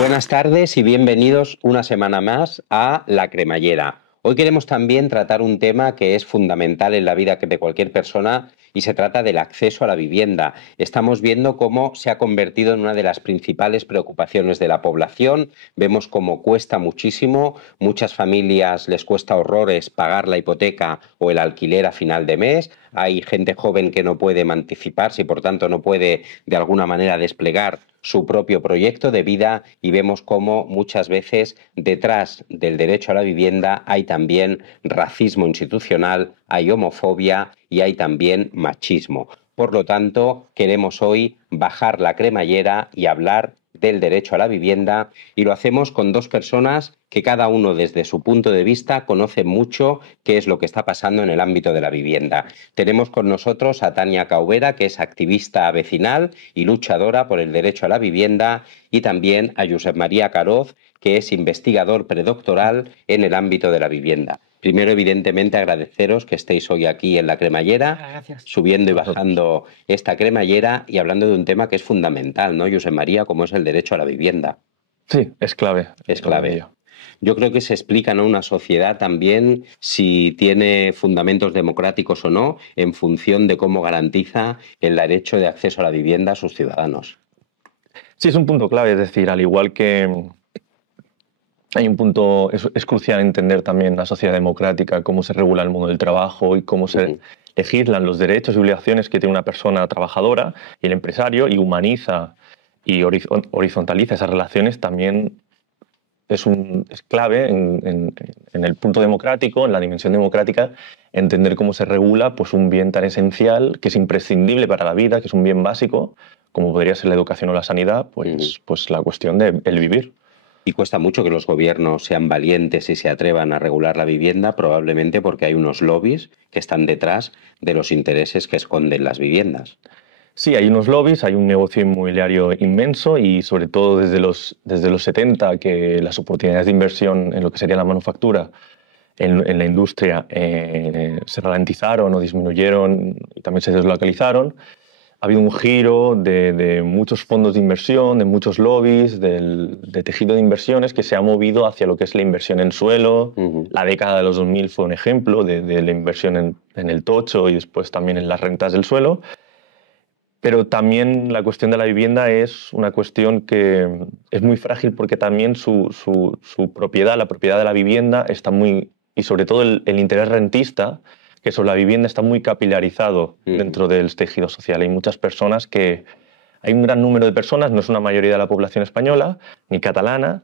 Buenas tardes y bienvenidos una semana más a La Cremallera. Hoy queremos también tratar un tema que es fundamental en la vida de cualquier persona y se trata del acceso a la vivienda. Estamos viendo cómo se ha convertido en una de las principales preocupaciones de la población. Vemos cómo cuesta muchísimo. Muchas familias les cuesta horrores pagar la hipoteca o el alquiler a final de mes. Hay gente joven que no puede anticiparse y por tanto no puede de alguna manera desplegar su propio proyecto de vida y vemos cómo muchas veces detrás del derecho a la vivienda hay también racismo institucional, hay homofobia y hay también machismo. Por lo tanto, queremos hoy bajar la cremallera y hablar del derecho a la vivienda y lo hacemos con dos personas que cada uno desde su punto de vista conoce mucho qué es lo que está pasando en el ámbito de la vivienda. Tenemos con nosotros a Tania Caubera, que es activista vecinal y luchadora por el derecho a la vivienda, y también a Josep María Caroz, que es investigador predoctoral en el ámbito de la vivienda. Primero, evidentemente, agradeceros que estéis hoy aquí en La Cremallera, subiendo y bajando esta cremallera y hablando de un tema que es fundamental, ¿no, Josep María? Como es el derecho a la vivienda. Sí, es clave. Es clave. Yo creo que se explica, ¿no?, una sociedad también si tiene fundamentos democráticos o no en función de cómo garantiza el derecho de acceso a la vivienda a sus ciudadanos. Sí, es un punto clave, es decir, al igual que hay un punto, es crucial entender también la sociedad democrática, cómo se regula el mundo del trabajo y cómo se legislan los derechos y obligaciones que tiene una persona trabajadora y el empresario, y humaniza y horizontaliza esas relaciones. También es clave en el punto democrático, en la dimensión democrática, entender cómo se regula pues, un bien tan esencial, que es imprescindible para la vida, que es un bien básico, como podría ser la educación o la sanidad, pues la cuestión del vivir. Y cuesta mucho que los gobiernos sean valientes y se atrevan a regular la vivienda, probablemente porque hay unos lobbies que están detrás de los intereses que esconden las viviendas. Sí, hay unos lobbies, hay un negocio inmobiliario inmenso y sobre todo desde los 70, que las oportunidades de inversión en lo que sería la manufactura, en la industria, se ralentizaron o disminuyeron y también se deslocalizaron. Ha habido un giro de muchos fondos de inversión, de muchos lobbies, de tejido de inversiones que se ha movido hacia lo que es la inversión en suelo. La década de los 2000 fue un ejemplo de la inversión en el tocho y después también en las rentas del suelo. Pero también la cuestión de la vivienda es una cuestión que es muy frágil porque también su propiedad, la propiedad de la vivienda está muy... y sobre todo el interés rentista, que sobre la vivienda está muy capilarizado dentro del tejido social. Hay muchas personas que... Hay un gran número de personas, no es una mayoría de la población española ni catalana,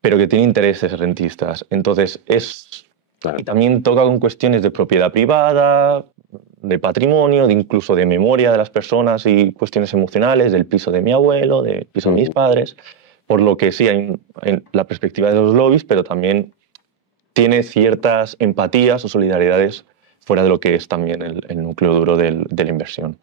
pero que tiene intereses rentistas. Entonces es... Claro. Y también toca con cuestiones de propiedad privada, de patrimonio, incluso de memoria de las personas y cuestiones emocionales, del piso de mi abuelo, del piso de mis padres, por lo que sí hay la perspectiva de los lobbies, pero también tiene ciertas empatías o solidaridades fuera de lo que es también el núcleo duro de la inversión.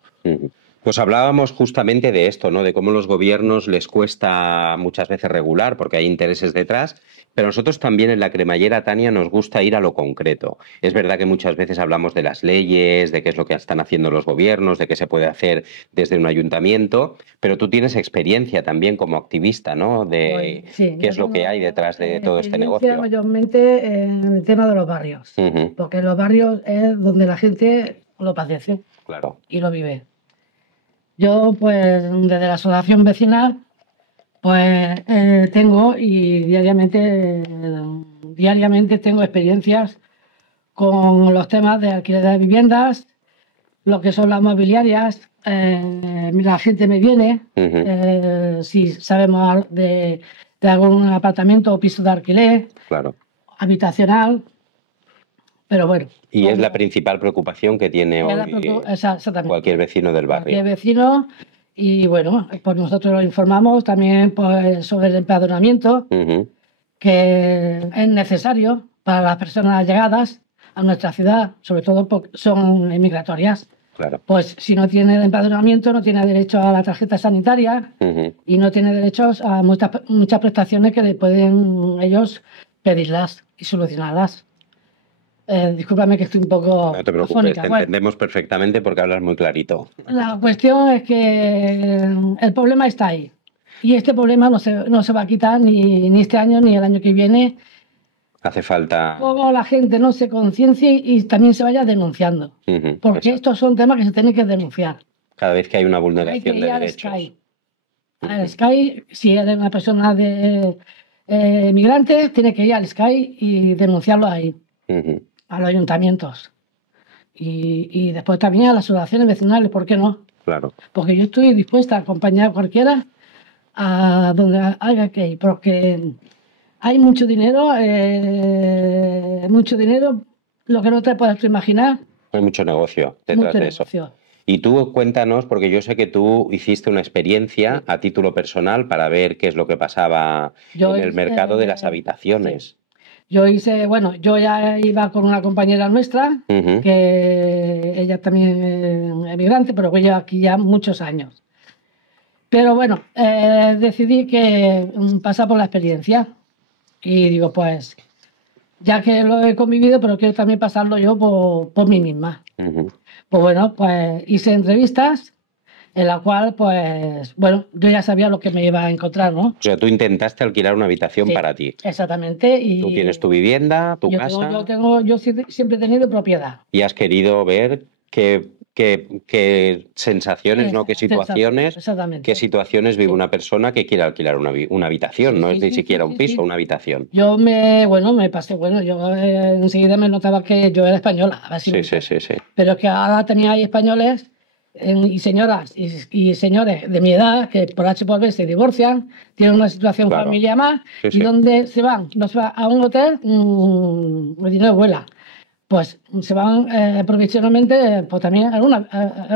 Pues hablábamos justamente de esto, ¿no? De cómo los gobiernos les cuesta muchas veces regular porque hay intereses detrás, pero nosotros también en La Cremallera, Tania, nos gusta ir a lo concreto. Es verdad que muchas veces hablamos de las leyes, de qué es lo que están haciendo los gobiernos, de qué se puede hacer desde un ayuntamiento, pero tú tienes experiencia también como activista, ¿no? De sí, qué es lo que hay detrás de todo este negocio. Mayormente en el tema de los barrios, porque en los barrios es donde la gente lo padece, claro, y lo vive. Yo, pues, desde la asociación vecinal, pues tengo y diariamente tengo experiencias con los temas de alquiler de viviendas, lo que son las mobiliarias. La gente me viene, si sabemos de algún apartamento o piso de alquiler, claro, habitacional. Pero bueno. Y es la principal preocupación que tiene hoy cualquier vecino del barrio. Cualquier vecino, y bueno, pues nosotros lo informamos también pues, sobre el empadronamiento, que es necesario para las personas llegadas a nuestra ciudad, sobre todo porque son migratorias. Claro. Pues si no tiene el empadronamiento, no tiene derecho a la tarjeta sanitaria y no tiene derechos a muchas prestaciones que le pueden ellos pedirlas y solucionarlas. Discúlpame que estoy un poco No te preocupes, afónica. te entendemos perfectamente porque hablas muy clarito. La cuestión es que el problema está ahí. Y este problema no se va a quitar ni este año ni el año que viene. Hace falta... Como la gente no se conciencie y también se vaya denunciando. Porque estos son temas que se tienen que denunciar. Cada vez que hay una vulneración de derechos. Al SCAI, si eres una persona de migrante, tiene que ir al SCAI y denunciarlo ahí, a los ayuntamientos. Y después también a las asociaciones vecinales, ¿por qué no? Claro. Porque yo estoy dispuesta a acompañar a cualquiera a donde haya que ir, porque hay mucho dinero, lo que no te puedes imaginar. Hay mucho negocio detrás de eso. Y tú cuéntanos, porque yo sé que tú hiciste una experiencia a título personal para ver qué es lo que pasaba en el mercado de las habitaciones. Sí. Yo ya iba con una compañera nuestra, que ella también es emigrante, pero que lleva aquí ya muchos años. Pero bueno, decidí que pasar por la experiencia. Y digo, pues, ya que lo he convivido, pero quiero también pasarlo yo por mí misma. Pues bueno, pues hice entrevistas en la cual, pues, bueno, yo ya sabía lo que me iba a encontrar, ¿no? O sea, tú intentaste alquilar una habitación para ti. Exactamente. Y tú tienes tu vivienda, tu casa. Yo siempre he tenido propiedad. Y has querido ver qué sensaciones, ¿no? Qué situaciones vive una persona que quiere alquilar una habitación, no es ni siquiera un piso, una habitación. Yo me pasé, yo enseguida me notaba que yo era española. A ver si sí. Pero que ahora tenía ahí españoles y señoras y señores de mi edad que por H por B se divorcian, tienen una situación familiar más y donde se van, no se va a un hotel, el dinero vuela. Pues se van provisionalmente pues también a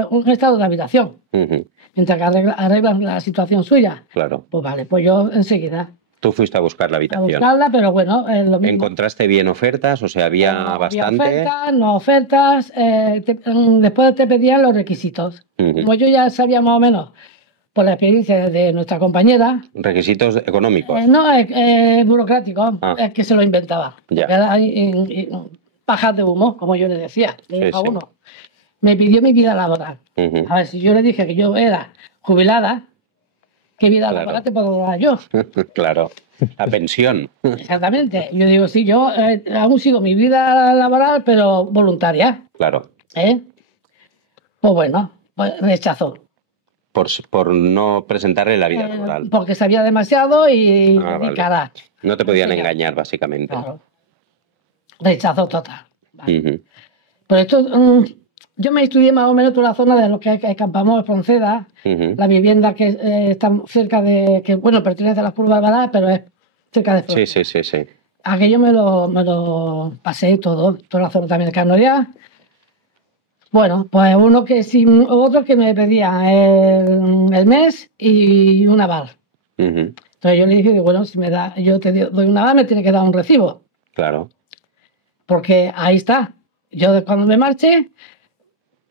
un estado de habitación, mientras que arreglan la situación suya. Claro. Pues vale, pues yo enseguida. Tú fuiste a buscar la habitación. A buscarla, pero bueno, lo mismo. ¿Encontraste bien ofertas? O sea, había bastante. Había ofertas, después te pedían los requisitos. Como yo ya sabía más o menos, por la experiencia de nuestra compañera. ¿Requisitos económicos? No, burocráticos, es que se lo inventaba. Ya. Pajas de humo, como yo le decía, a uno. Me pidió mi vida laboral. A ver, si yo le dije que yo era jubilada, ¿qué vida laboral te puedo dar yo? Claro, la pensión. Exactamente. Yo digo, sí, yo aún sigo mi vida laboral, pero voluntaria. Claro. Pues bueno, pues rechazó. Por no presentarle la vida laboral. Porque sabía demasiado y cara. No te podían engañar, básicamente. Claro. Rechazo total. Vale. Por esto, yo me estudié más o menos toda la zona de lo que es Campoamor, Espronceda, la vivienda que está cerca de, que bueno, pertenece a las Curvas Barajas, pero es cerca de Espronceda. Sí. Aquello me lo pasé toda la zona también de Carnoria. Bueno, pues otro que me pedía el mes y un aval. Entonces yo le dije, bueno, si yo te doy un aval, me tiene que dar un recibo. Claro. Porque ahí está. Yo cuando me marche...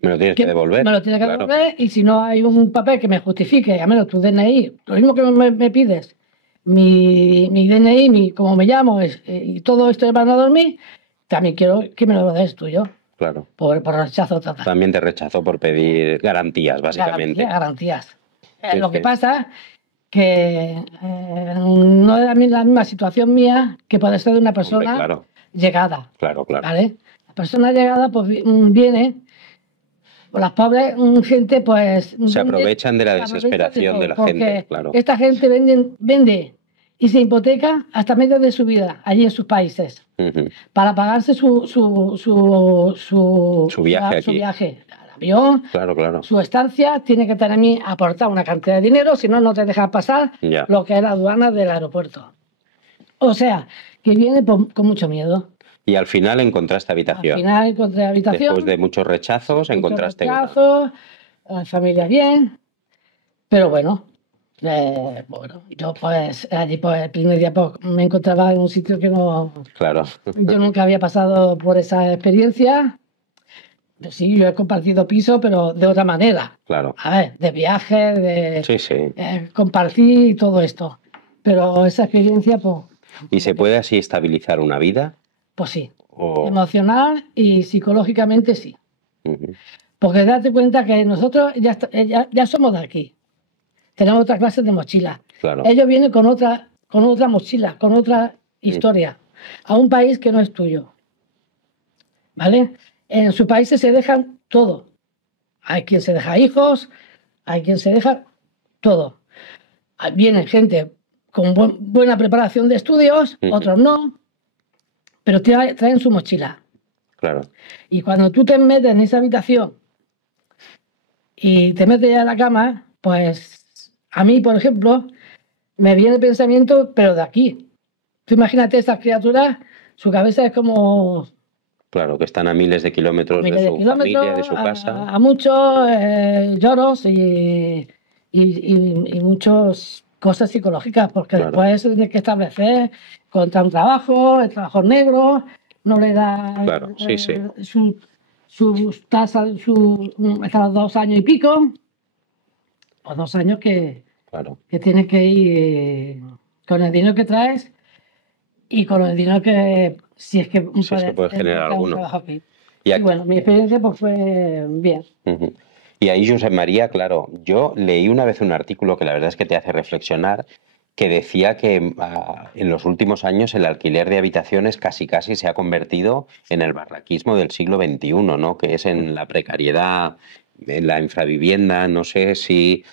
Me lo tienes que devolver. Me lo tienes que devolver y si no hay un papel que me justifique, a menos tu DNI, lo mismo que me pides, mi DNI, cómo me llamo y todo esto para no dormir, también quiero que me lo des tuyo. Claro. Por rechazo total. También te rechazó por pedir garantías, básicamente. Garantías. Lo que pasa que no es la misma situación mía que puede ser de una persona llegada. Claro. ¿Vale? La persona llegada pues viene, las pobres gente pues... Se aprovechan de la desesperación de la gente, claro. Esta gente vende y se hipoteca hasta medio de su vida allí en sus países para pagarse su viaje al avión, claro. Su estancia. Tiene que tener aportar una cantidad de dinero, si no, no te dejas pasar lo que es la aduana del aeropuerto. O sea, que viene con mucho miedo. Y al final encontraste habitación. Al final encontré habitación. Después de muchos rechazos, encontraste una. La familia bien, pero bueno, yo pues allí pues el primer día pues, me encontraba en un sitio que no... Claro. Yo nunca había pasado por esa experiencia. Sí, yo he compartido piso, pero de otra manera. Claro. A ver, de viaje, de compartir y todo esto. Pero esa experiencia, pues... ¿Y se puede así estabilizar una vida? Pues sí. Emocional y psicológicamente sí. Porque date cuenta que nosotros ya somos de aquí. Tenemos otras clases de mochila. Claro. Ellos vienen con otra mochila, con otra historia, a un país que no es tuyo. ¿Vale? En sus países se dejan todo. Hay quien se deja hijos, hay quien se deja todo. Viene gente con buena preparación de estudios, otros no, pero traen su mochila. Claro. Y cuando tú te metes en esa habitación y te metes ya en la cama, pues a mí, por ejemplo, me viene el pensamiento, pero de aquí. Tú imagínate estas criaturas, su cabeza es como... Claro, que están a miles de kilómetros de su familia, de su casa. A muchos lloros y muchas cosas psicológicas, porque Claro. después tienes que establecer contra un trabajo, el trabajo negro, no le da Claro, sí, sí. su tasa, hasta los 2 años y pico, o 2 años que tienes que ir con el dinero que traes y con el dinero que, si es que puedes generar alguno. Y bueno, mi experiencia pues fue bien. Y ahí, Josep María, claro, yo leí una vez un artículo que la verdad es que te hace reflexionar, que decía que en los últimos años el alquiler de habitaciones casi se ha convertido en el barraquismo del siglo XXI, ¿no? Que es en la precariedad, en la infravivienda. No sé si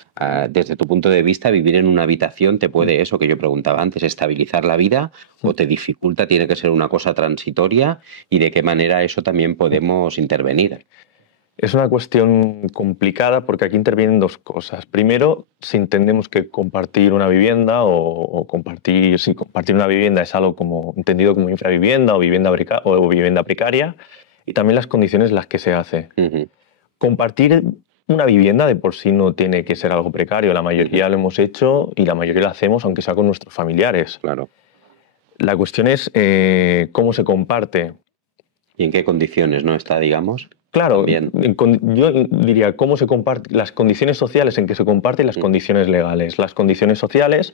desde tu punto de vista vivir en una habitación te puede, eso que yo preguntaba antes, estabilizar la vida o te dificulta, tiene que ser una cosa transitoria, y de qué manera eso también podemos intervenir. Es una cuestión complicada porque aquí intervienen dos cosas. Primero, si entendemos que compartir una vivienda o compartir una vivienda es algo entendido como infravivienda o vivienda precaria, y también las condiciones en las que se hace. Compartir una vivienda de por sí no tiene que ser algo precario. La mayoría lo hemos hecho y la mayoría lo hacemos aunque sea con nuestros familiares. Claro. La cuestión es cómo se comparte. ¿Y en qué condiciones no está, digamos? Claro, Bien. Yo diría cómo se comparte, las condiciones sociales en que se comparte y las condiciones legales. Las condiciones sociales,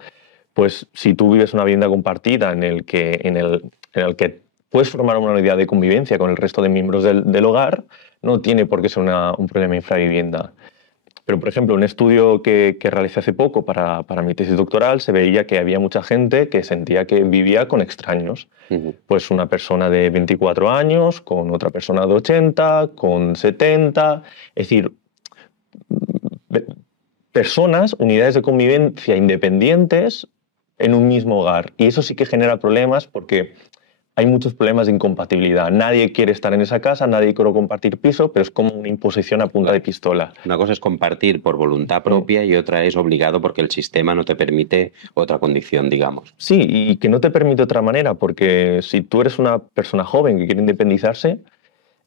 pues si tú vives una vivienda compartida en el que puedes formar una unidad de convivencia con el resto de miembros del hogar, no tiene por qué ser un problema de infravivienda. Pero, por ejemplo, un estudio que realicé hace poco para mi tesis doctoral, se veía que había mucha gente que sentía que vivía con extraños. Pues una persona de 24 años, con otra persona de 80, con 70... Es decir, personas, unidades de convivencia independientes en un mismo hogar. Y eso sí que genera problemas porque hay muchos problemas de incompatibilidad. Nadie quiere estar en esa casa, nadie quiere compartir piso, pero es como una imposición a punta de pistola. Una cosa es compartir por voluntad propia y otra es obligado porque el sistema no te permite otra condición, digamos. Sí, y que no te permite otra manera, porque si tú eres una persona joven que quiere independizarse,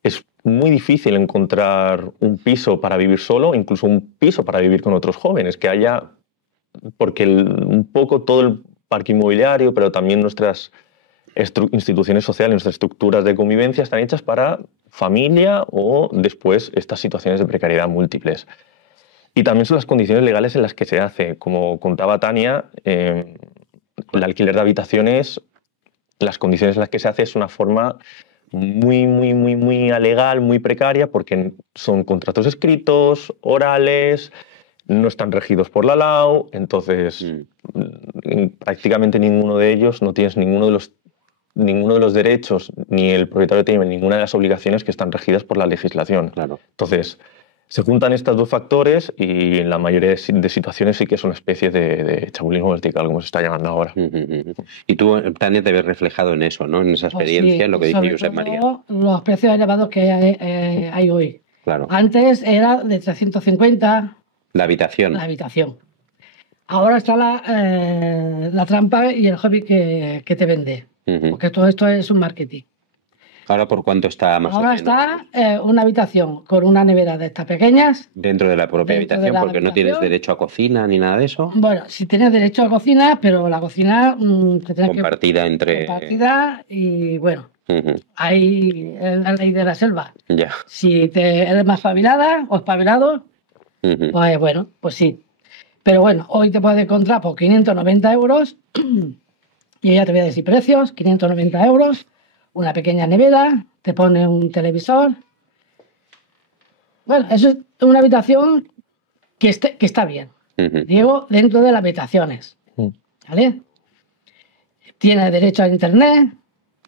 es muy difícil encontrar un piso para vivir solo, incluso un piso para vivir con otros jóvenes, que haya, porque un poco todo el parque inmobiliario, pero también nuestras instituciones sociales, nuestras estructuras de convivencia están hechas para familia o después estas situaciones de precariedad múltiples. Y también son las condiciones legales en las que se hace. Como contaba Tania, el alquiler de habitaciones, las condiciones en las que se hace es una forma muy alegal, muy precaria, porque son contratos escritos, orales, no están regidos por la LAU, entonces prácticamente ninguno de ellos, no tienes ninguno de los derechos, ni el propietario tiene ninguna de las obligaciones que están regidas por la legislación. Claro. Entonces, se juntan estos dos factores y en la mayoría de situaciones sí que es una especie de chabulismo vertical, como se está llamando ahora. Y tú, Tania, te ves reflejado en eso, ¿no? En esa experiencia, sí, en lo que dice Josep María. Los precios elevados que hay hoy. Claro. Antes era de 350... La habitación. La habitación. Ahora está la trampa y el hobby que te vende. Porque todo esto es un marketing. ¿Ahora por cuánto está más Ahora o menos? está una habitación con una nevera de estas pequeñas. Dentro de la propia habitación, porque no tienes derecho a cocina ni nada de eso. Bueno, sí tienes derecho a cocina, pero la cocina compartida entre... Compartida y bueno, hay la ley de la selva. Ya. Si eres más espabilada o espabilado, pues bueno, pues sí. Pero bueno, hoy te puedes encontrar por 590 euros, y ya te voy a decir precios, 590 euros, una pequeña nevera, te pone un televisor. Bueno, eso es una habitación que está bien. Digo, dentro de las habitaciones. ¿vale? Tienes derecho a internet,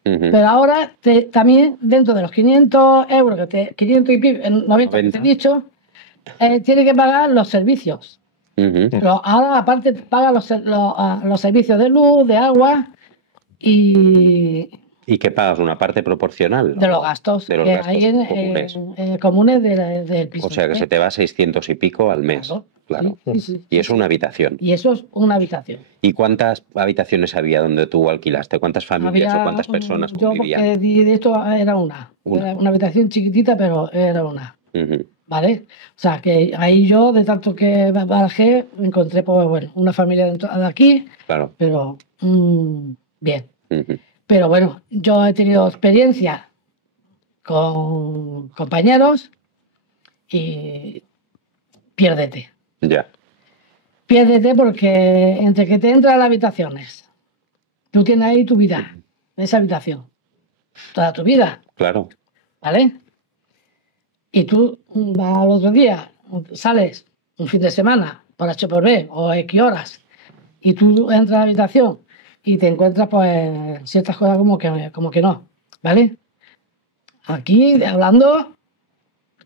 pero ahora también dentro de los 500 euros, 500 y pico, 90 que te he dicho, tienes que pagar los servicios. Pero ahora aparte paga los servicios de luz, de agua y... ¿Y qué pagas? ¿Una parte proporcional? De los gastos, de los que gastos hay comunes del piso. O sea que se te va 600 y pico al mes. Claro. Sí, y eso es una habitación. Y eso es una habitación. ¿Y cuántas habitaciones había donde tú alquilaste? ¿Cuántas familias o cuántas personas convivían? Yo porque de esto era una. Era una habitación chiquitita, pero era una. ¿Vale? O sea que ahí yo, de tanto que barajé, encontré, pues bueno, una familia dentro de aquí. Claro. Pero bien. Pero bueno, yo he tenido experiencia con compañeros y piérdete. Ya. Piérdete porque entre que te entran a las habitaciones, tú tienes ahí tu vida, en esa habitación, toda tu vida. Claro. ¿Vale? Y tú vas al otro día, sales un fin de semana por H por B o X horas, y tú entras a la habitación y te encuentras pues ciertas cosas como que no, ¿vale? Aquí hablando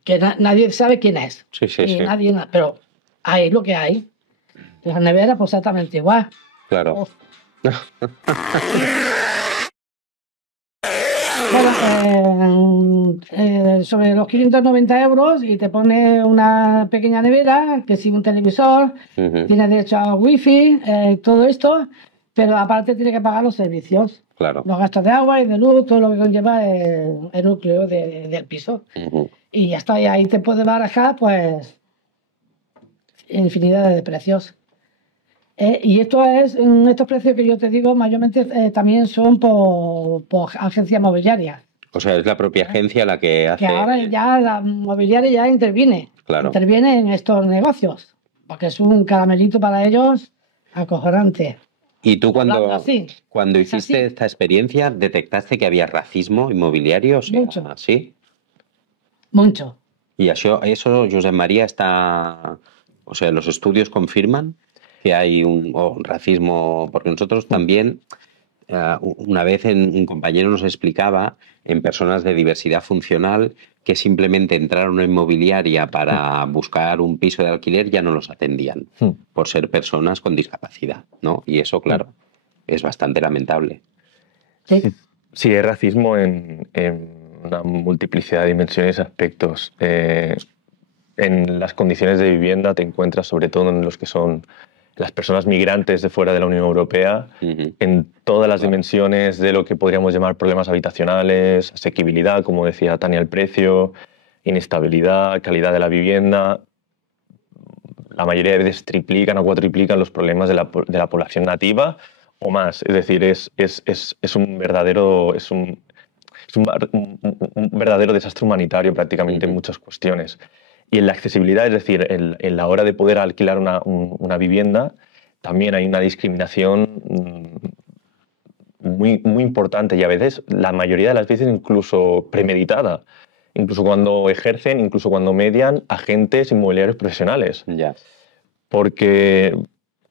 que nadie sabe quién es. Sí. Nadie, pero hay lo que hay. La nevera pues exactamente igual. Claro. Bueno, sobre los 590 euros y te pone una pequeña nevera, que sí, un televisor, tienes derecho a wifi, todo esto, pero aparte tienes que pagar los servicios. Claro. Los gastos de agua y de luz, todo lo que conlleva el núcleo del piso. Y ya está, y ahí te puede barajar pues infinidad de precios. Y estos precios que yo te digo, mayormente también son por agencias mobiliarias. O sea, es la propia agencia la que hace... Que ahora ya la mobiliaria ya interviene. Claro. Interviene en estos negocios, porque es un caramelito para ellos acojonante. ¿Y tú cuando hiciste esta experiencia, detectaste que había racismo inmobiliario? O sea, mucho. ¿Sí? Mucho. ¿Y eso, Josep María, está... O sea, los estudios confirman que hay un racismo? Porque nosotros también, una vez un compañero nos explicaba en personas de diversidad funcional que simplemente entraron a una inmobiliaria para buscar un piso de alquiler, ya no los atendían por ser personas con discapacidad, ¿no? Y eso, claro, es bastante lamentable. Sí, hay racismo en una multiplicidad de dimensiones y aspectos. En las condiciones de vivienda te encuentras sobre todo en los que son las personas migrantes de fuera de la Unión Europea, en todas las dimensiones de lo que podríamos llamar problemas habitacionales, asequibilidad, como decía Tania, el precio, inestabilidad, calidad de la vivienda. La mayoría de veces triplican o cuatriplican los problemas de la población nativa o más. Es decir, es un verdadero desastre humanitario prácticamente en muchas cuestiones. Y en la accesibilidad, es decir, en la hora de poder alquilar una vivienda, también hay una discriminación muy, muy importante y a veces, la mayoría de las veces, incluso premeditada. Incluso cuando ejercen, incluso cuando median agentes inmobiliarios profesionales. Ya. Porque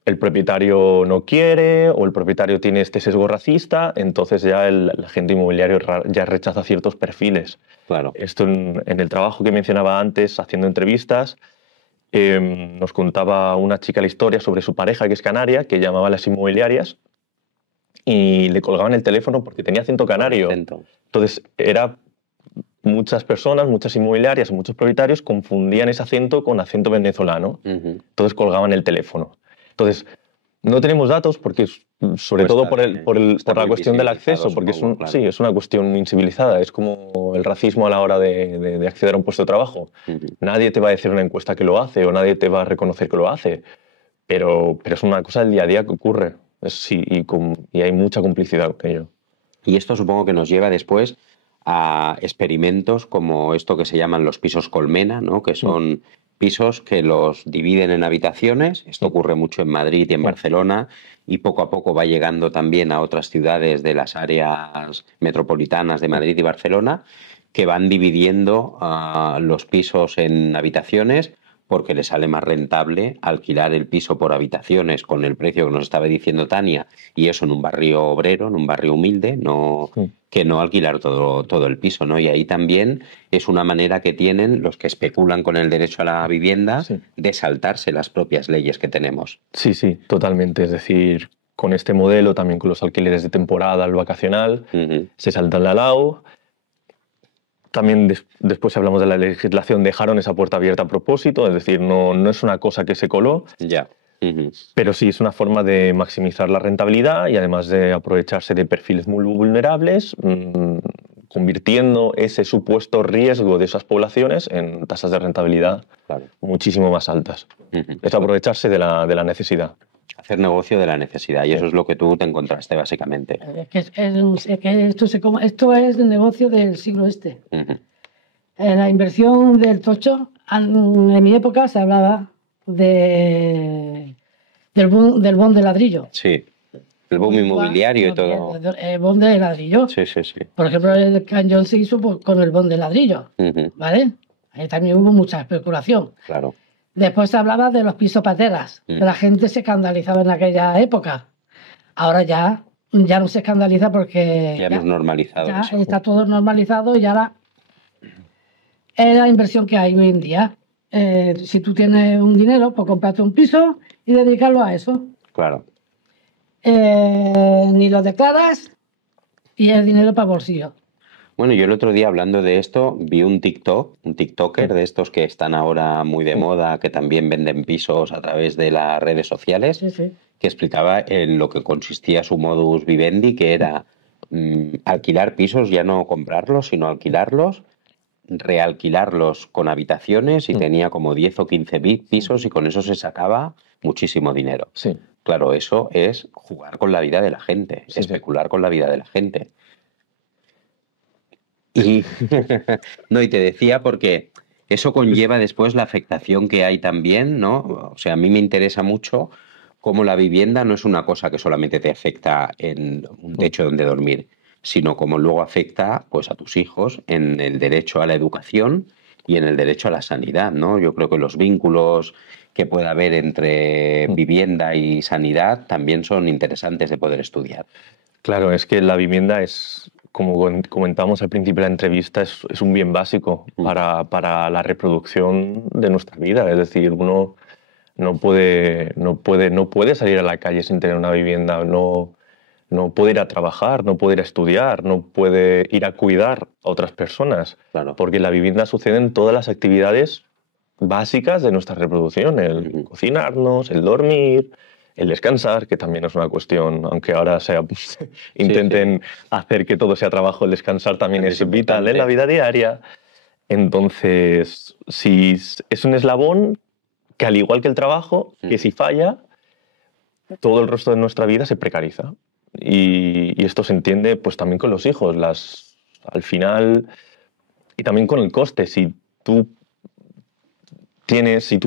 el propietario no quiere o el propietario tiene este sesgo racista, entonces ya el agente inmobiliario ya rechaza ciertos perfiles. Claro. Esto en el trabajo que mencionaba antes, haciendo entrevistas, nos contaba una chica la historia sobre su pareja, que es canaria, que llamaba a las inmobiliarias y le colgaban el teléfono porque tenía acento canario. Entonces, muchas personas, muchas inmobiliarias, muchos propietarios confundían ese acento con acento venezolano. Entonces colgaban el teléfono. Entonces, no tenemos datos porque, sobre todo por la cuestión del acceso, porque es una cuestión muy incivilizada. Es como el racismo a la hora de acceder a un puesto de trabajo. Nadie te va a decir en una encuesta que lo hace o nadie te va a reconocer que lo hace, pero es una cosa del día a día que ocurre. Y hay mucha complicidad con ello. Y esto supongo que nos lleva después a experimentos como esto que se llaman los pisos colmena, ¿no? Que son pisos que los dividen en habitaciones. Esto ocurre mucho en Madrid y en Barcelona y poco a poco va llegando también a otras ciudades de las áreas metropolitanas de Madrid y Barcelona, que van dividiendo los pisos en habitaciones porque le sale más rentable alquilar el piso por habitaciones con el precio que nos estaba diciendo Tania, y eso en un barrio obrero, en un barrio humilde, que no alquilar todo el piso, ¿no? Y ahí también es una manera que tienen los que especulan con el derecho a la vivienda de saltarse las propias leyes que tenemos. Sí, sí, totalmente. Es decir, con este modelo, también con los alquileres de temporada, el vacacional, se saltan la LAO. También después hablamos de la legislación, dejaron esa puerta abierta a propósito, es decir, no es una cosa que se coló, pero sí es una forma de maximizar la rentabilidad y además de aprovecharse de perfiles muy vulnerables, convirtiendo ese supuesto riesgo de esas poblaciones en tasas de rentabilidad muchísimo más altas. Es aprovecharse de la necesidad. Hacer negocio de la necesidad, y eso es lo que tú te encontraste básicamente. Esto es el negocio del siglo este. La inversión del tocho, en mi época se hablaba del boom de ladrillo. Sí, el boom inmobiliario y todo. El boom de ladrillo. Sí, sí, sí. Por ejemplo, el cañón se hizo con el boom de ladrillo, ¿vale? Ahí también hubo mucha especulación. Claro. Después se hablaba de los pisos pateras, que la gente se escandalizaba en aquella época. Ahora ya no se escandaliza porque ya hemos normalizado eso. Está todo normalizado y ahora es la inversión que hay hoy en día. Si tú tienes un dinero, pues comprarte un piso y dedicarlo a eso. Claro. Ni lo declaras y el dinero para bolsillo. Bueno, yo el otro día hablando de esto vi un TikToker de estos que están ahora muy de moda, que también venden pisos a través de las redes sociales, que explicaba en lo que consistía su modus vivendi, que era alquilar pisos, ya no comprarlos, sino alquilarlos, realquilarlos con habitaciones, y tenía como 10 o 15 pisos y con eso se sacaba muchísimo dinero. Sí. Claro, eso es jugar con la vida de la gente, especular con la vida de la gente. Y no, y te decía porque eso conlleva después la afectación que hay también, ¿no? O sea, a mí me interesa mucho cómo la vivienda no es una cosa que solamente te afecta en un techo donde dormir, sino cómo luego afecta, pues, a tus hijos en el derecho a la educación y en el derecho a la sanidad, ¿no? Yo creo que los vínculos que pueda haber entre vivienda y sanidad también son interesantes de poder estudiar. Claro, es que la vivienda es, como comentamos al principio de la entrevista, es un bien básico para la reproducción de nuestra vida. Es decir, uno no puede salir a la calle sin tener una vivienda, no puede ir a trabajar, no puede ir a estudiar, no puede ir a cuidar a otras personas. Claro. Porque en la vivienda suceden todas las actividades básicas de nuestra reproducción, el cocinarnos, el dormir, el descansar, que también es una cuestión, aunque ahora intenten hacer que todo sea trabajo, el descansar también es vital en la vida diaria. Entonces, si es un eslabón que, al igual que el trabajo, que si falla, todo el resto de nuestra vida se precariza. Y esto se entiende pues también con los hijos, al final, y también con el coste. Si tú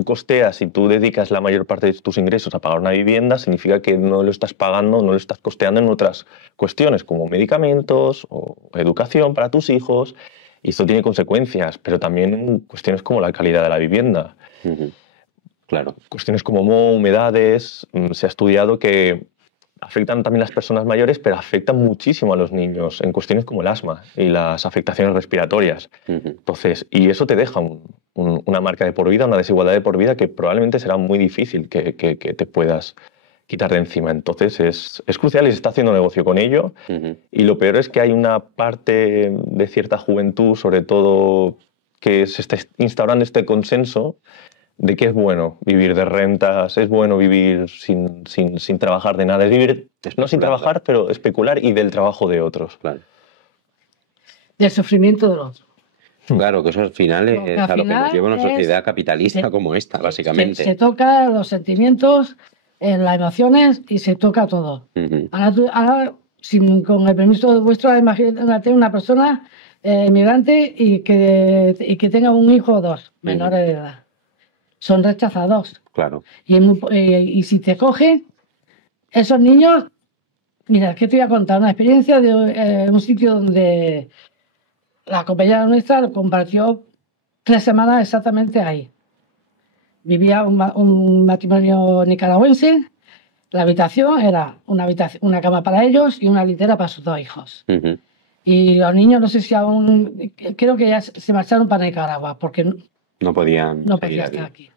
costeas, si tú dedicas la mayor parte de tus ingresos a pagar una vivienda, significa que no lo estás pagando, no lo estás costeando en otras cuestiones como medicamentos o educación para tus hijos, y esto tiene consecuencias, pero también en cuestiones como la calidad de la vivienda. Claro. Cuestiones como moho, humedades, se ha estudiado que afectan también a las personas mayores, pero afectan muchísimo a los niños en cuestiones como el asma y las afectaciones respiratorias. Entonces, y eso te deja una marca de por vida, una desigualdad de por vida que probablemente será muy difícil que te puedas quitar de encima. Entonces, es crucial y se está haciendo negocio con ello. Y lo peor es que hay una parte de cierta juventud, sobre todo, que se está instaurando este consenso de que es bueno vivir de rentas, es bueno vivir sin trabajar de nada, es vivir no sin trabajar, pero especular y del trabajo de otros. Claro. Del sufrimiento de los otros. Claro, que eso al final es a lo que nos lleva una sociedad capitalista como esta, básicamente. Se toca los sentimientos, las emociones y se toca todo. Ahora, con el permiso vuestro, imagínate una persona inmigrante y que tenga un hijo o dos menores de edad. Son rechazados. Claro. Y si te cogen, esos niños... Mira, es que te voy a contar una experiencia de un sitio donde la compañera nuestra lo compartió 3 semanas exactamente ahí. vivía un matrimonio nicaragüense. La habitación era una cama para ellos y una litera para sus 2 hijos. Y los niños, no sé si aún, creo que ya se marcharon para Nicaragua, porque no podían estar aquí.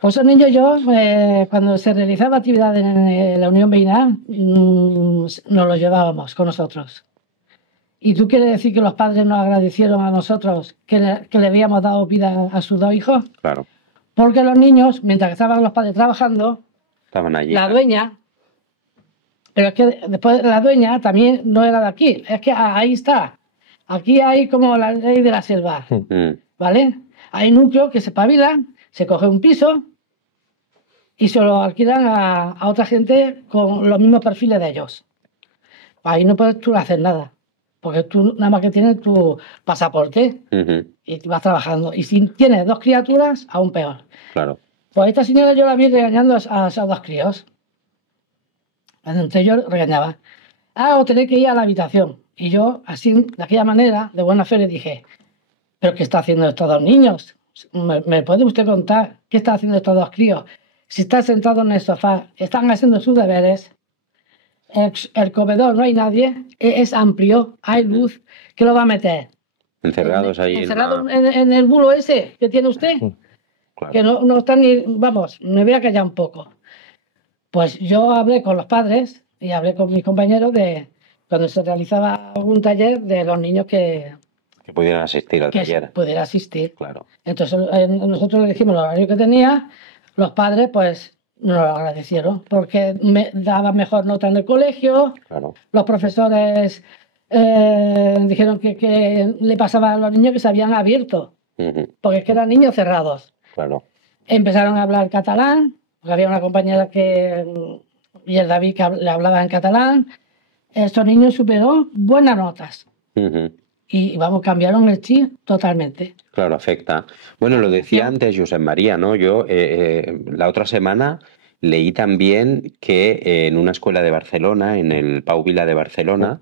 Pues esos niños, cuando se realizaba actividad en la Unión Vecinal, nos los llevábamos con nosotros. ¿Y tú quieres decir que los padres nos agradecieron a nosotros que le habíamos dado vida a sus 2 hijos? Claro. Porque los niños, mientras que estaban los padres trabajando, estaban allí. La dueña, pero es que después la dueña también no era de aquí, es que ahí está. Aquí hay como la ley de la selva, ¿vale? Hay núcleos que se espabilan, se coge un piso y se lo alquilan a otra gente con los mismos perfiles de ellos. Ahí no puedes tú hacer nada, porque tú nada más que tienes tu pasaporte y vas trabajando. Y si tienes 2 criaturas, aún peor. Claro. Pues esta señora yo la vi regañando a esos 2 críos. Entonces yo regañaba. Os tenéis que ir a la habitación. Y yo, así, de aquella manera, de buena fe, le dije, ¿pero qué está haciendo estos 2 niños? ¿Me puede usted contar qué está haciendo estos 2 críos? Si están sentados en el sofá, están haciendo sus deberes, el comedor no hay nadie, es amplio, hay luz, ¿qué lo va a meter? Encerrados ahí. Encerrado en el bulo ese que tiene usted. Claro. Que no están ni... Vamos, me voy a callar un poco. Pues yo hablé con los padres y hablé con mis compañeros de cuando se realizaba un taller de los niños que pudieran asistir al taller. Pudiera asistir. Claro. Entonces nosotros le dijimos el horario que tenía, los padres pues nos lo agradecieron porque me daba mejor nota en el colegio, claro. Los profesores dijeron que le pasaba a los niños que se habían abierto, porque es que eran niños cerrados. Claro. Empezaron a hablar catalán, porque había una compañera y el David que le hablaba en catalán. Estos niños supieron buenas notas. Y vamos, cambiaron el chip totalmente. Claro, afecta. Bueno, lo decía antes Josep María, ¿no? Yo la otra semana leí también que en una escuela de Barcelona, en el Pau Vila de Barcelona,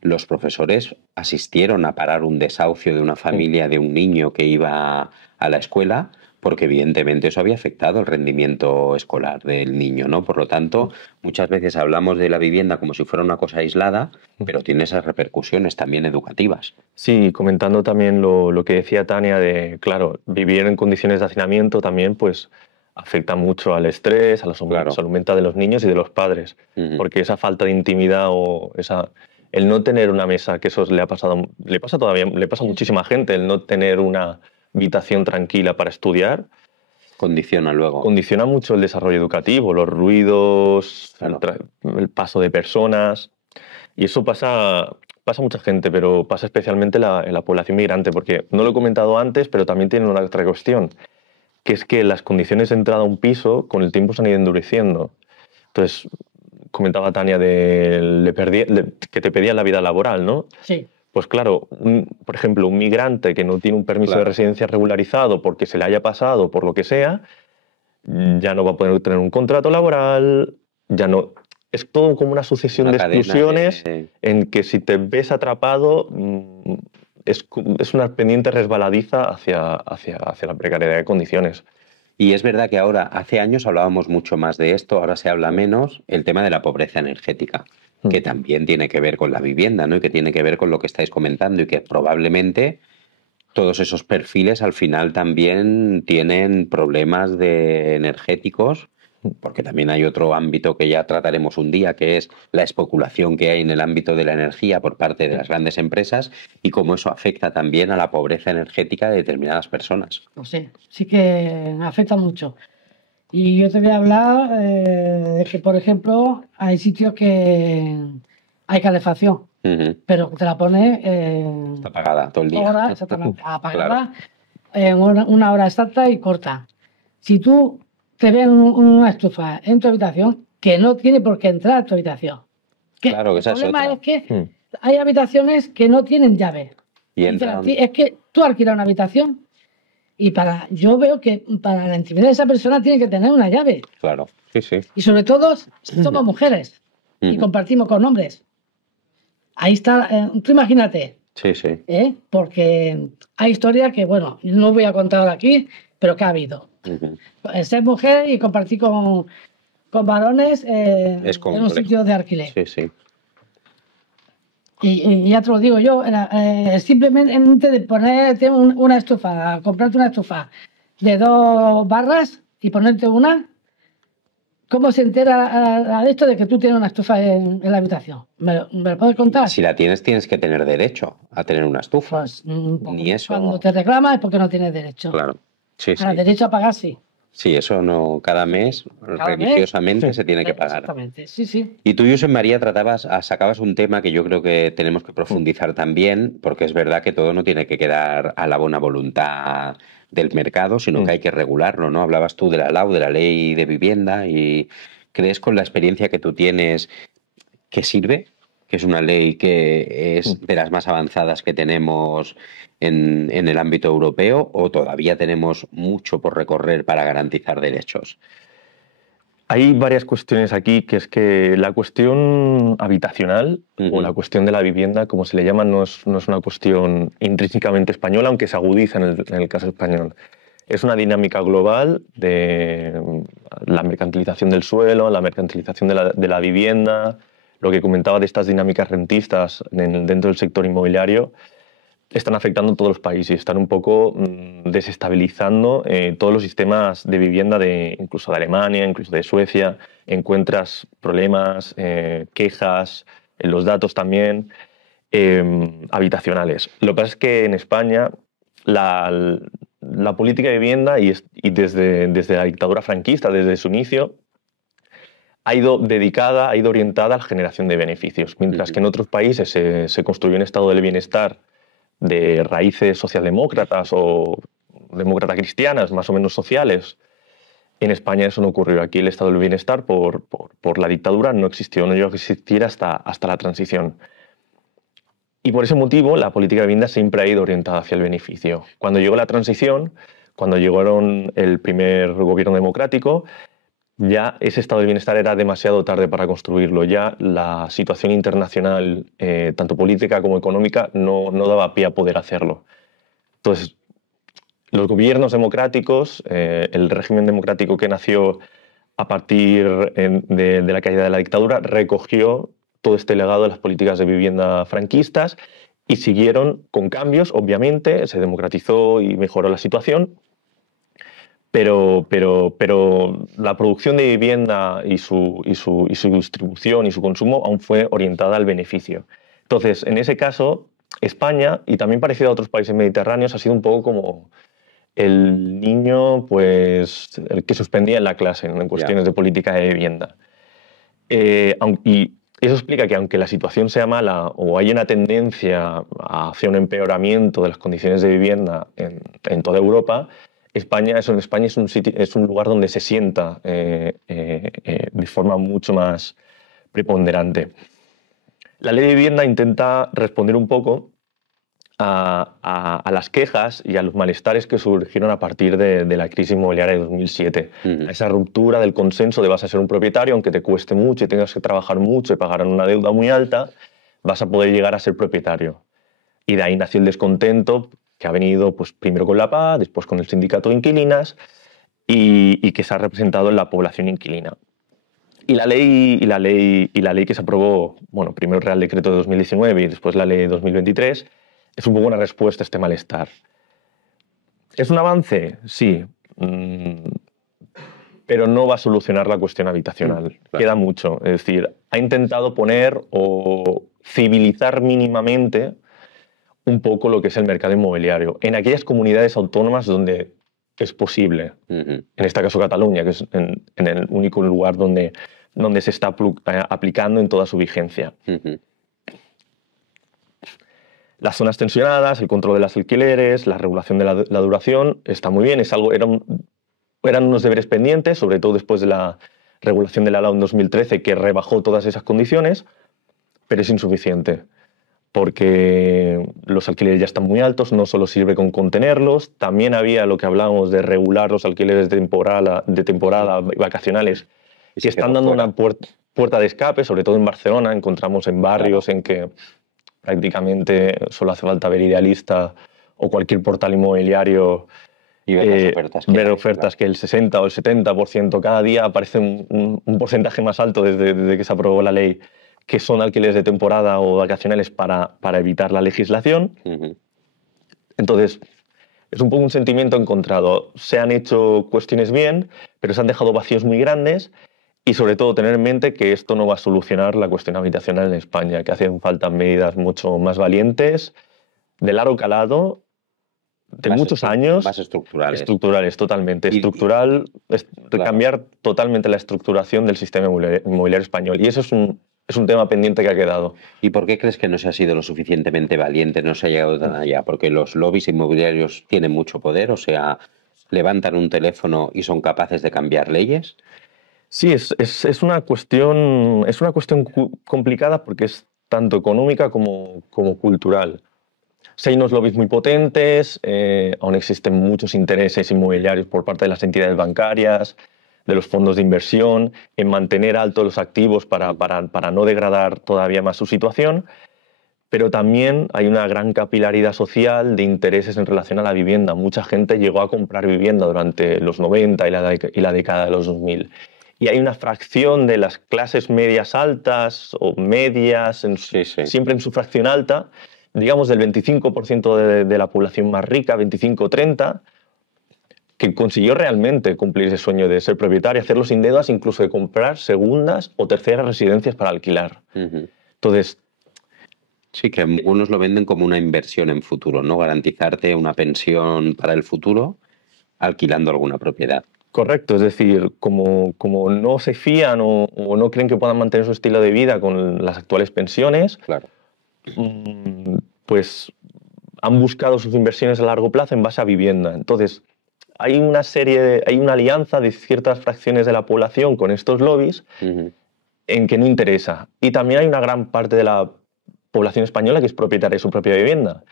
los profesores asistieron a parar un desahucio de una familia de un niño que iba a la escuela, porque evidentemente eso había afectado el rendimiento escolar del niño, ¿no? Por lo tanto, muchas veces hablamos de la vivienda como si fuera una cosa aislada, pero tiene esas repercusiones también educativas. Sí, comentando también lo que decía Tania de, claro, vivir en condiciones de hacinamiento también pues afecta mucho al estrés, a la salud mental de los niños y de los padres, porque esa falta de intimidad o el no tener una mesa, que eso le pasa a muchísima gente, el no tener una habitación tranquila para estudiar. Condiciona mucho el desarrollo educativo, los ruidos, el paso de personas. Y eso pasa a mucha gente, pero pasa especialmente en la población migrante, porque no lo he comentado antes, pero también tiene una otra cuestión, que es que las condiciones de entrada a un piso con el tiempo se han ido endureciendo. Entonces, comentaba Tania que te pedían la vida laboral, ¿no? Sí. Pues claro, por ejemplo, un migrante que no tiene un permiso de residencia regularizado porque se le haya pasado, por lo que sea, ya no va a poder tener un contrato laboral, ya no... Es todo como una sucesión de exclusiones en que si te ves atrapado es una pendiente resbaladiza hacia la precariedad de condiciones. Y es verdad que ahora, hace años hablábamos mucho más de esto, ahora se habla menos, el tema de la pobreza energética, que también tiene que ver con la vivienda, ¿no? Y que tiene que ver con lo que estáis comentando y que probablemente todos esos perfiles al final también tienen problemas energéticos, porque también hay otro ámbito que ya trataremos un día, que es la especulación que hay en el ámbito de la energía por parte de las grandes empresas y cómo eso afecta también a la pobreza energética de determinadas personas. Pues sí que afecta mucho. Y yo te voy a hablar de que, por ejemplo, hay sitios que hay calefacción, pero te la pone... está apagada todo el día. Apagada en una hora exacta y corta. Si tú te ves una estufa en tu habitación, que no tiene por qué entrar a tu habitación. Claro, que esa el problema es otra. Es que hay habitaciones que no tienen llave. Y es que tú alquilas una habitación y yo veo que para la intimidad de esa persona tiene que tener una llave. Claro, sí. Y sobre todo somos mujeres y compartimos con hombres. Ahí está, tú imagínate. Sí. Porque hay historias que, bueno, no voy a contar aquí, pero que ha habido. Ser mujer y compartir con varones en un sitio de alquiler. Sí, sí. Y ya te lo digo yo, simplemente de ponerte una estufa, comprarte una estufa de 2 barras y ponerte una, ¿cómo se entera a esto de que tú tienes una estufa en la habitación? ¿Me lo puedes contar? Si la tienes que tener derecho a tener una estufa. Pues, Ni eso. Cuando te reclamas es porque no tienes derecho. Claro. Sí, sí. Derecho a pagar, sí. Sí, eso no, cada mes religiosamente se tiene que pagar. Exactamente, sí, sí. Y tú, Josep María, sacabas un tema que yo creo que tenemos que profundizar también, porque es verdad que todo no tiene que quedar a la buena voluntad del mercado, sino que hay que regularlo, ¿no? Hablabas tú de la LAU, de la Ley de Vivienda, y ¿crees con la experiencia que tú tienes que sirve? Que es una ley que es de las más avanzadas que tenemos en el ámbito europeo, o todavía tenemos mucho por recorrer para garantizar derechos? Hay varias cuestiones aquí, que es que la cuestión habitacional o la cuestión de la vivienda, como se le llama, no es una cuestión intrínsecamente española, aunque se agudiza en el caso español. Es una dinámica global de la mercantilización del suelo, la mercantilización de la vivienda, lo que comentaba de estas dinámicas rentistas dentro del sector inmobiliario. Están afectando a todos los países, están un poco desestabilizando todos los sistemas de vivienda, incluso de Alemania, incluso de Suecia. Encuentras problemas, quejas, en los datos también, habitacionales. Lo que pasa es que en España la política de vivienda, y desde la dictadura franquista, desde su inicio, ha ido orientada a la generación de beneficios, mientras que en otros países se construyó un estado del bienestar de raíces socialdemócratas o demócratas cristianas, más o menos sociales. En España eso no ocurrió. Aquí el estado del bienestar, por la dictadura, no existió, no llegó a existir hasta la transición. Y por ese motivo la política de vivienda siempre ha ido orientada hacia el beneficio. Cuando llegó la transición, cuando llegaron el primer gobierno democrático, ya ese estado del bienestar era demasiado tarde para construirlo. Ya la situación internacional, tanto política como económica, no daba pie a poder hacerlo. Entonces, los gobiernos democráticos, el régimen democrático que nació a partir de la caída de la dictadura, recogió todo este legado de las políticas de vivienda franquistas y siguieron con cambios. Obviamente, se democratizó y mejoró la situación, pero la producción de vivienda y su distribución y su consumo aún fue orientada al beneficio. Entonces, en ese caso, España, y también parecido a otros países mediterráneos, ha sido un poco como el niño, pues, el que suspendía en la clase en cuestiones de política de vivienda. Y eso explica que aunque la situación sea mala o haya una tendencia hacia un empeoramiento de las condiciones de vivienda en toda Europa, España es un lugar donde se sienta de forma mucho más preponderante. La ley de vivienda intenta responder un poco a las quejas y a los malestares que surgieron a partir de la crisis inmobiliaria de 2007. A esa ruptura del consenso de vas a ser un propietario, aunque te cueste mucho y tengas que trabajar mucho y pagar una deuda muy alta, vas a poder llegar a ser propietario. Y de ahí nació el descontento, que ha venido pues, primero con la PA, después con el sindicato de inquilinas y que se ha representado en la población inquilina. Y la ley que se aprobó, bueno, primero el Real Decreto de 2019 y después la ley de 2023, es un poco una respuesta a este malestar. ¿Es un avance? Sí, pero no va a solucionar la cuestión habitacional. Claro. Queda mucho. Es decir, ha intentado poner o civilizar mínimamente un poco lo que es el mercado inmobiliario en aquellas comunidades autónomas donde es posible. En este caso Cataluña, que es en el único lugar donde se está aplicando en toda su vigencia. Las zonas tensionadas, el control de los alquileres, la regulación de la duración, está muy bien. Eran unos deberes pendientes, sobre todo después de la regulación de la LAU en 2013, que rebajó todas esas condiciones, pero es insuficiente, porque los alquileres ya están muy altos, no solo sirve con contenerlos, también había lo que hablábamos de regular los alquileres de temporada vacacionales, que están dando una puerta de escape, sobre todo en Barcelona. Encontramos en barrios en que prácticamente solo hace falta ver Idealista o cualquier portal inmobiliario Y ver las ofertas que ver hay, ofertas que el 60 o el 70% cada día aparece un porcentaje más alto desde que se aprobó la ley, que son alquileres de temporada o vacacionales para evitar la legislación. Entonces, es un poco un sentimiento encontrado. Se han hecho cuestiones bien, pero se han dejado vacíos muy grandes y sobre todo tener en mente que esto no va a solucionar la cuestión habitacional en España, que hacen falta medidas mucho más valientes, de largo calado, de muchos años. Más estructurales. Estructurales, totalmente. Estructural, claro. Cambiar totalmente la estructuración del sistema inmobiliario español. Y eso es un tema pendiente que ha quedado. ¿Y por qué crees que no se ha sido lo suficientemente valiente, no se ha llegado tan allá? ¿Porque los lobbies inmobiliarios tienen mucho poder? O sea, ¿levantan un teléfono y son capaces de cambiar leyes? Sí, es una cuestión complicada porque es tanto económica como cultural. Sí, hay unos lobbies muy potentes, aún existen muchos intereses inmobiliarios por parte de las entidades bancarias, de los fondos de inversión, en mantener altos los activos para no degradar todavía más su situación, pero también hay una gran capilaridad social de intereses en relación a la vivienda. Mucha gente llegó a comprar vivienda durante los 90 y la década de los 2000. Y hay una fracción de las clases medias altas o medias, siempre en su fracción alta, digamos del 25% de la población más rica, 25-30%, que consiguió realmente cumplir ese sueño de ser propietario, hacerlo sin deudas, incluso de comprar segundas o terceras residencias para alquilar. Entonces, sí, que algunos lo venden como una inversión en futuro, ¿no? Garantizarte una pensión para el futuro alquilando alguna propiedad. Correcto, es decir, como no se fían o no creen que puedan mantener su estilo de vida con las actuales pensiones, claro, pues han buscado sus inversiones a largo plazo en base a vivienda. Entonces, hay una alianza de ciertas fracciones de la población con estos lobbies en que no interesa. Y también hay una gran parte de la población española que es propietaria de su propia vivienda,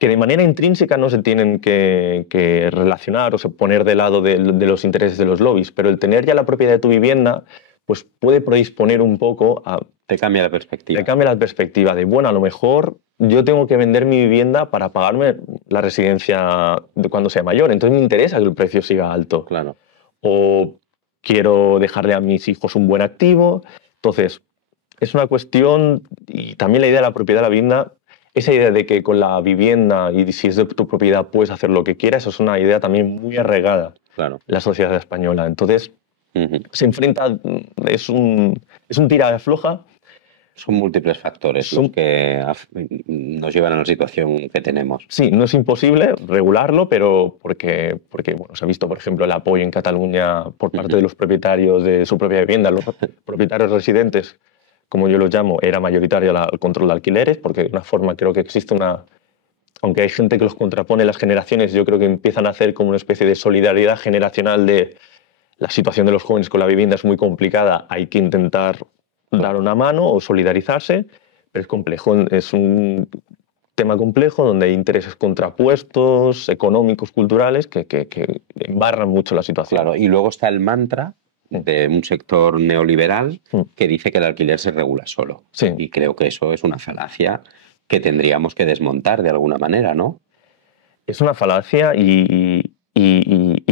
que de manera intrínseca no se tienen que relacionar o se poner de lado de los intereses de los lobbies, pero el tener ya la propiedad de tu vivienda pues puede predisponer un poco a... Te cambia la perspectiva. Te cambia la perspectiva de, bueno, a lo mejor yo tengo que vender mi vivienda para pagarme la residencia de cuando sea mayor, entonces me interesa que el precio siga alto. Claro. O quiero dejarle a mis hijos un buen activo. Entonces, es una cuestión, y también la idea de la propiedad de la vivienda, esa idea de que con la vivienda y si es de tu propiedad puedes hacer lo que quieras, es una idea también muy arraigada en la sociedad española. Entonces, se enfrenta, es un tira de afloja. Son múltiples factores los que nos llevan a la situación que tenemos. Sí, no es imposible regularlo, pero porque bueno, se ha visto, por ejemplo, el apoyo en Cataluña por parte de los propietarios de su propia vivienda, los propietarios residentes, como yo los llamo, era mayoritario el control de alquileres, porque de una forma creo que existe aunque hay gente que los contrapone las generaciones, yo creo que empiezan a hacer como una especie de solidaridad generacional de la situación de los jóvenes con la vivienda es muy complicada, hay que intentar dar una mano o solidarizarse, pero es complejo, es un tema complejo donde hay intereses contrapuestos, económicos, culturales, que embarran mucho la situación. Claro, y luego está el mantra de un sector neoliberal que dice que el alquiler se regula solo. Sí. Y creo que eso es una falacia que tendríamos que desmontar de alguna manera, ¿no? Es una falacia y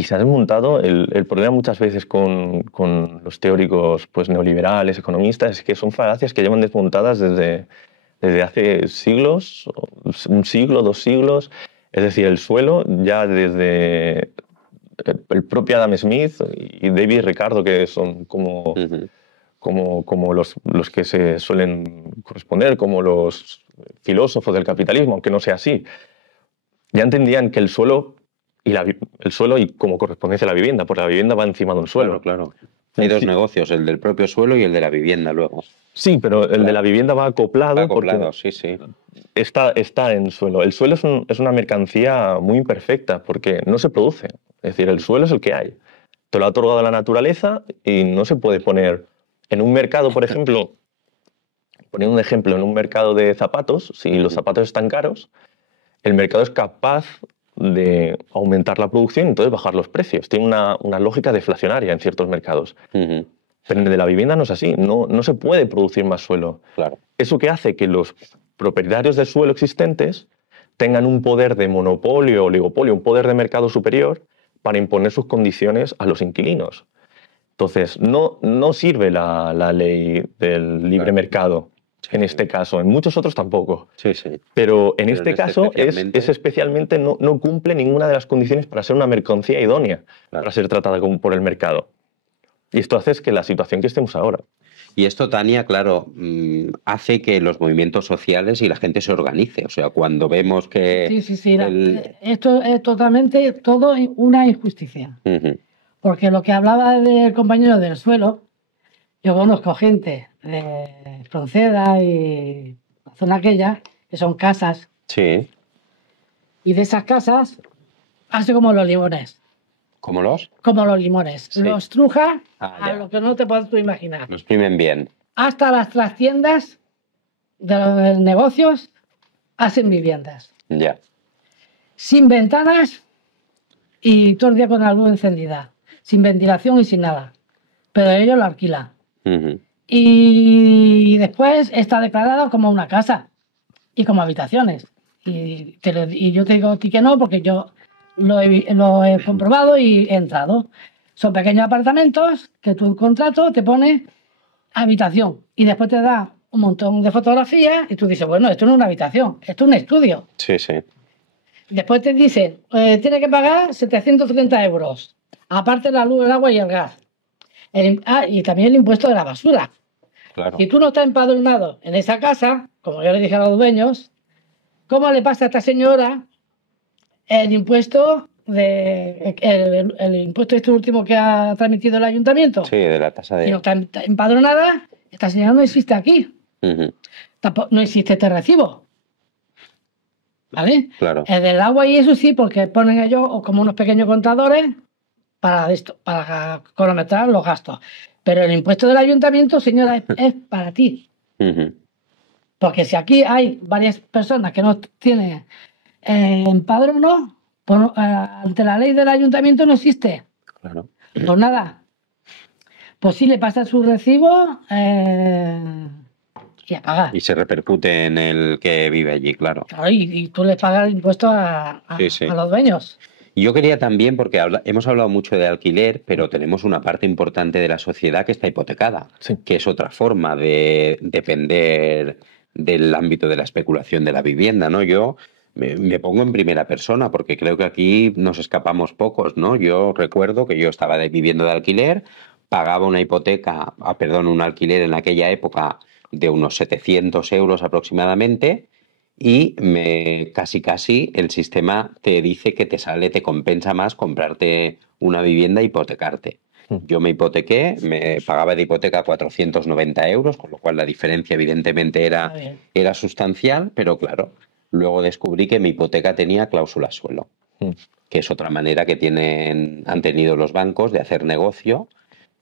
se ha desmontado. El problema muchas veces con los teóricos pues, neoliberales, economistas, es que son falacias que llevan desmontadas desde hace siglos, un siglo, 2 siglos. Es decir, el suelo ya desde el propio Adam Smith y David Ricardo, que son como los que se suelen corresponder, como los filósofos del capitalismo, aunque no sea así, ya entendían que el suelo y como correspondencia a la vivienda, porque la vivienda va encima de un suelo. Claro. Hay dos negocios, el del propio suelo y el de la vivienda luego. Sí, pero el de la vivienda va acoplado. Porque sí. Está en suelo. El suelo es una mercancía muy imperfecta porque no se produce. Es decir, el suelo es el que hay. Te lo ha otorgado la naturaleza y no se puede poner en un mercado, por ejemplo, poniendo un ejemplo, en un mercado de zapatos, si los zapatos están caros, el mercado es capaz de aumentar la producción y entonces bajar los precios. Tiene una lógica deflacionaria en ciertos mercados. Pero en el de la vivienda no es así. No se puede producir más suelo. Claro. Eso que hace que los propietarios del suelo existentes tengan un poder de monopolio, oligopolio, un poder de mercado superior para imponer sus condiciones a los inquilinos. Entonces, no sirve la ley del libre mercado en este caso, en muchos otros tampoco. Sí, sí. Pero en este caso es especialmente no cumple ninguna de las condiciones para ser una mercancía idónea, para ser tratada por el mercado. Y esto hace que la situación que estemos ahora. Y esto, Tania, claro, hace que los movimientos sociales y la gente se organice. O sea, cuando vemos que... Sí. Esto es totalmente todo una injusticia. Porque lo que hablaba del compañero del suelo, yo conozco gente de Fronceda y la zona aquella, que son casas. Sí. Y de esas casas hace como los limones. ¿Cómo los? Como los limones. Sí. Los truja a lo que no te puedes tú imaginar. Los exprimen bien. Hasta las trastiendas de los negocios hacen viviendas. Ya. Sin ventanas y todo el día con la luz encendida. Sin ventilación y sin nada. Pero ellos lo alquilan. Y después está declarado como una casa y como habitaciones. Y yo te digo a ti que no, porque yo lo he comprobado y he entrado. Son pequeños apartamentos que tu contrato te pone habitación y después te da un montón de fotografías y tú dices, bueno, esto no es una habitación, esto es un estudio. Sí, sí. Después te dicen, tiene que pagar 730 euros, aparte la luz, el agua y el gas. Y también el impuesto de la basura. Claro. Si tú no estás empadronado en esa casa, como yo le dije a los dueños, ¿cómo le pasa a esta señora el impuesto el impuesto este último que ha transmitido el ayuntamiento? Sí, de la tasa de... Si no está empadronada, esta señora no existe aquí. Tampoco, no existe este recibo. ¿Vale? Claro. El del agua y eso sí, porque ponen ellos como unos pequeños contadores para cronometrar los gastos. Pero el impuesto del ayuntamiento, señora, es para ti. Porque si aquí hay varias personas que no tienen empadronado, ante la ley del ayuntamiento no existe. Claro. Pues nada. Pues sí le pasa su recibo y a pagar. Y se repercute en el que vive allí, claro. Claro, y tú le pagas el impuesto a los dueños. Y yo quería también, porque hemos hablado mucho de alquiler, pero tenemos una parte importante de la sociedad que está hipotecada, que es otra forma de depender del ámbito de la especulación de la vivienda, ¿no? Yo me pongo en primera persona, porque creo que aquí nos escapamos pocos, ¿no? Yo recuerdo que yo estaba viviendo de alquiler, pagaba una hipoteca, un alquiler en aquella época de unos 700 euros aproximadamente, y casi el sistema te dice que te compensa más comprarte una vivienda e hipotecarte. Yo me hipotequé, me pagaba de hipoteca 490 euros, con lo cual la diferencia evidentemente era sustancial, pero claro, luego descubrí que mi hipoteca tenía cláusula suelo, que es otra manera que han tenido los bancos de hacer negocio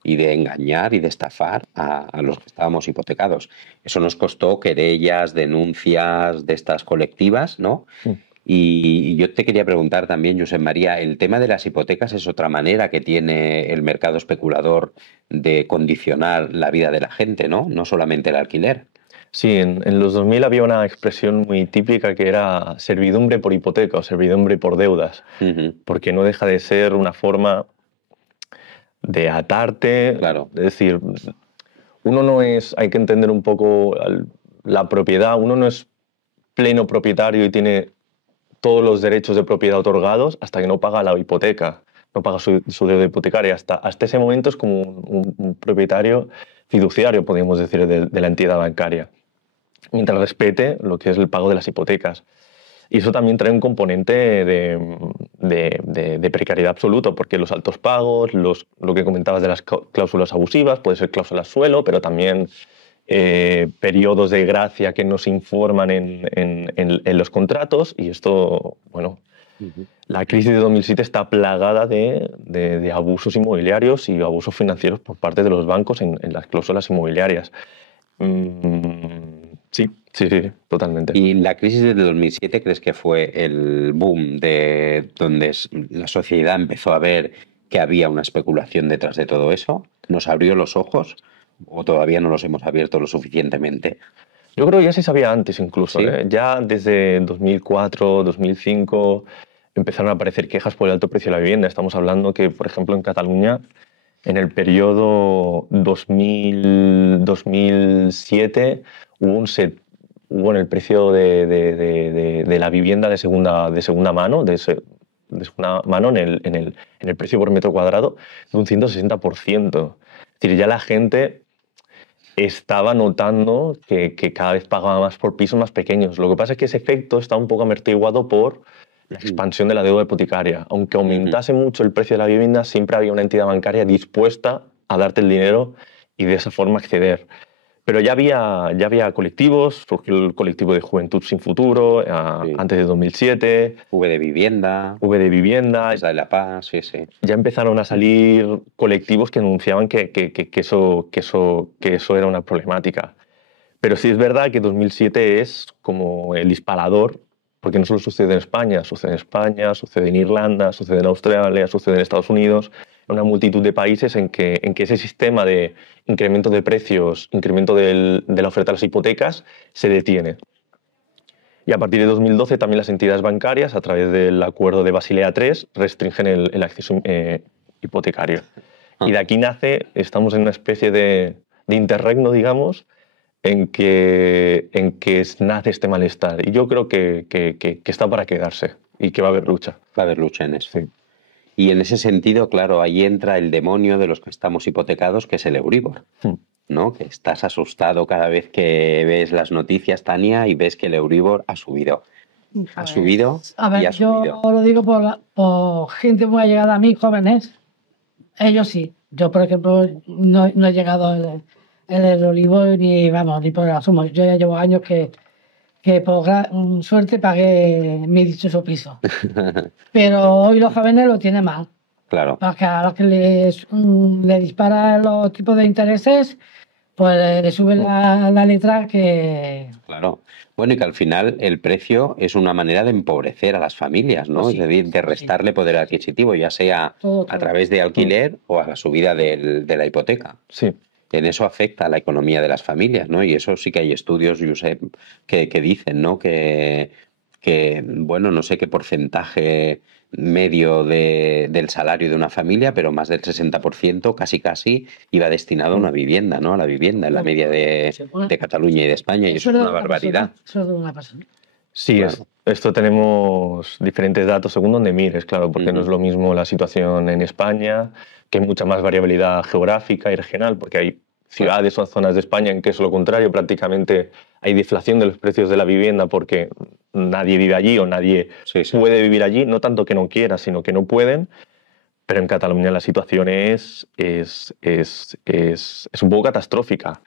y de engañar y de estafar a los que estábamos hipotecados. Eso nos costó querellas, denuncias de estas colectivas, ¿no? Y yo te quería preguntar también, Josep María, el tema de las hipotecas es otra manera que tiene el mercado especulador de condicionar la vida de la gente, ¿no? No solamente el alquiler. Sí, en los 2000 había una expresión muy típica que era servidumbre por hipoteca o servidumbre por deudas, porque no deja de ser una forma de atarte. Claro. Es decir, hay que entender un poco la propiedad, uno no es pleno propietario y tiene todos los derechos de propiedad otorgados hasta que no paga la hipoteca, no paga su deuda hipotecaria. Hasta ese momento es como un propietario fiduciario, podríamos decir, de la entidad bancaria, mientras respete lo que es el pago de las hipotecas. Y eso también trae un componente de precariedad absoluto, porque los altos pagos, lo que comentabas de las cláusulas abusivas, puede ser cláusulas suelo, pero también periodos de gracia que no se informan en los contratos. Y esto, bueno, la crisis de 2007 está plagada de abusos inmobiliarios y abusos financieros por parte de los bancos en las cláusulas inmobiliarias. Sí, totalmente. ¿Y la crisis de 2007 crees que fue el boom de donde la sociedad empezó a ver que había una especulación detrás de todo eso? ¿Nos abrió los ojos o todavía no los hemos abierto lo suficientemente? Yo creo que ya se sabía antes incluso. ¿Sí? Ya desde 2004, 2005 empezaron a aparecer quejas por el alto precio de la vivienda. Estamos hablando que, por ejemplo, en Cataluña, en el periodo 2000-2007 hubo en el precio de la vivienda de segunda mano, de segunda mano en el precio por metro cuadrado de un 160%. Es decir, ya la gente estaba notando que cada vez pagaba más por pisos más pequeños. Lo que pasa es que ese efecto está un poco amortiguado por la expansión de la deuda hipotecaria. Aunque aumentase mucho el precio de la vivienda, siempre había una entidad bancaria dispuesta a darte el dinero y de esa forma acceder. Pero ya había colectivos, surgió el colectivo de Juventud Sin Futuro, antes de 2007, V de vivienda, Esa de la Paz, sí, sí. Ya empezaron a salir colectivos que anunciaban que eso era una problemática. Pero sí es verdad que 2007 es como el disparador, porque no solo sucede en España, sucede en Irlanda, sucede en Australia, sucede en Estados Unidos, en una multitud de países en que ese sistema de incremento de precios, incremento de la oferta de las hipotecas, se detiene. Y a partir de 2012 también las entidades bancarias, a través del acuerdo de Basilea III, restringen el acceso hipotecario. Y de aquí estamos en una especie de interregno, digamos, en que nace este malestar. Y yo creo que está para quedarse y que va a haber lucha. Va a haber lucha en eso. Sí. Y en ese sentido, claro, ahí entra el demonio de los que estamos hipotecados, que es el Euribor. ¿No? Que estás asustado cada vez que ves las noticias, Tania, y ves que el Euribor ha subido. Ha subido A ver, y ha subido. Yo lo digo por gente muy allegada a mí, jóvenes. Ellos sí. Yo, por ejemplo, no he llegado el Euribor ni por el asomo. Yo ya llevo años que por suerte pagué mi dichoso piso. Pero hoy los jóvenes lo tienen mal. Claro. Porque a los que le disparan los tipos de intereses, pues le suben la letra que... Claro. Bueno, y que al final el precio es una manera de empobrecer a las familias, ¿no? Pues sí, es decir, de restarle poder adquisitivo, ya sea todo. a través de alquiler o a la subida de la hipoteca. Sí. En eso afecta a la economía de las familias, ¿no? Y eso sí que hay estudios, Josep, que dicen, ¿no? Que, bueno, no sé qué porcentaje medio del salario de una familia, pero más del 60%, casi, iba destinado a una vivienda, ¿no? A la vivienda, en la media de Cataluña y de España, y eso es una barbaridad. Eso es una persona. Sí, Claro. Esto tenemos diferentes datos según donde mires, claro, porque no es lo mismo la situación en España, que hay mucha más variabilidad geográfica y regional, porque hay ciudades o zonas de España en que es lo contrario, prácticamente hay deflación de los precios de la vivienda porque nadie vive allí o nadie puede vivir allí, no tanto que no quiera, sino que no pueden. Pero en Cataluña la situación es un poco catastrófica.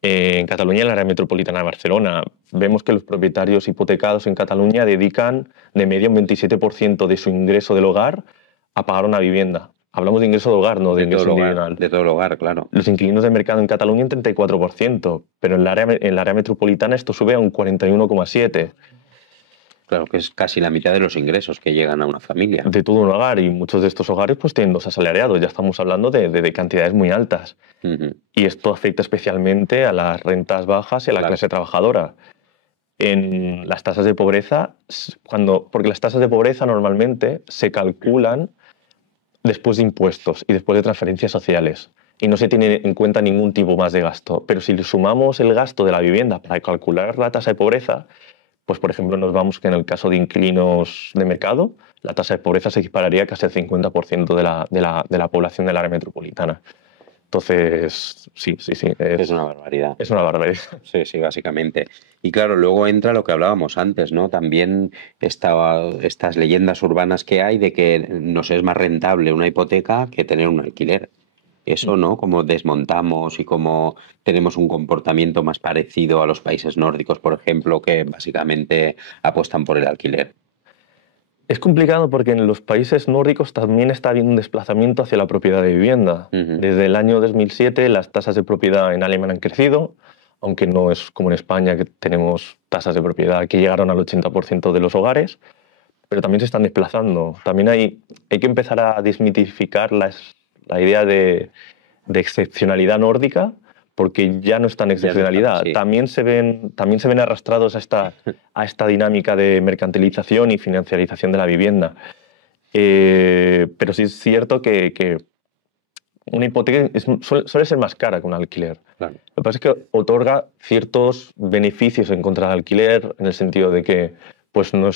En Cataluña, en el área metropolitana de Barcelona, vemos que los propietarios hipotecados en Cataluña dedican de media un 27% de su ingreso del hogar a pagar una vivienda. Hablamos de ingreso de hogar, no de ingreso individual. De todo el hogar, claro. Los inquilinos de mercado en Cataluña un 34%, pero en el área metropolitana esto sube a un 41,7%. Claro, que es casi la mitad de los ingresos que llegan a una familia. De todo un hogar, y muchos de estos hogares pues tienen dos asalariados, ya estamos hablando de cantidades muy altas. Y esto afecta especialmente a las rentas bajas y a la clase trabajadora. En las tasas de pobreza, porque las tasas de pobreza normalmente se calculan después de impuestos y después de transferencias sociales, y no se tiene en cuenta ningún tipo más de gasto. Pero si le sumamos el gasto de la vivienda para calcular la tasa de pobreza, pues por ejemplo nos vamos que en el caso de inquilinos de mercado, la tasa de pobreza se dispararía casi al 50% de la población del área metropolitana. Entonces, sí. Es una barbaridad. Es una barbaridad. Sí, básicamente. Y claro, luego entra lo que hablábamos antes, ¿no? También estas leyendas urbanas que hay de que nos es más rentable una hipoteca que tener un alquiler. Eso, ¿no? Como desmontamos y como tenemos un comportamiento más parecido a los países nórdicos, por ejemplo, que básicamente apuestan por el alquiler. Es complicado porque en los países nórdicos también está habiendo un desplazamiento hacia la propiedad de vivienda. Desde el año 2007 las tasas de propiedad en Alemania han crecido, aunque no es como en España, que tenemos tasas de propiedad que llegaron al 80% de los hogares, pero también se están desplazando. También hay que empezar a desmitificar la idea de excepcionalidad nórdica, porque ya no es tan excepcionalidad. Sí. También se ven arrastrados a esta dinámica de mercantilización y financiarización de la vivienda. Pero sí es cierto que una hipoteca suele ser más cara que un alquiler. Claro. Lo que pasa es que otorga ciertos beneficios en contra del alquiler, en el sentido de que pues no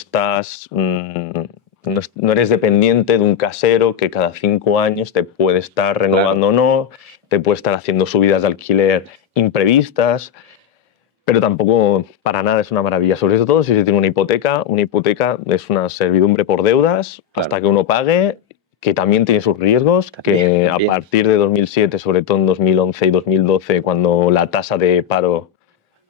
eres dependiente de un casero que cada 5 años te puede estar renovando o no, te puede estar haciendo subidas de alquiler imprevistas, pero tampoco para nada es una maravilla. Sobre todo si se tiene una hipoteca es una servidumbre por deudas hasta que uno pague, que también tiene sus riesgos, que a partir de 2007, sobre todo en 2011 y 2012, cuando la tasa de paro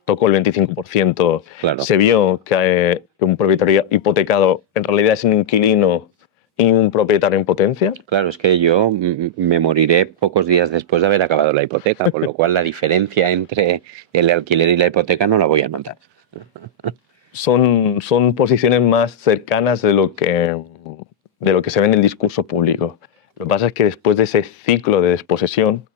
tocó el 25%, se vio que un propietario hipotecado en realidad es un inquilino y un propietario en potencia. Claro, es que yo me moriré pocos días después de haber acabado la hipoteca, con lo cual la diferencia entre el alquiler y la hipoteca no la voy a notar. Son posiciones más cercanas de lo que se ve en el discurso público. Lo que pasa es que después de ese ciclo de desposesión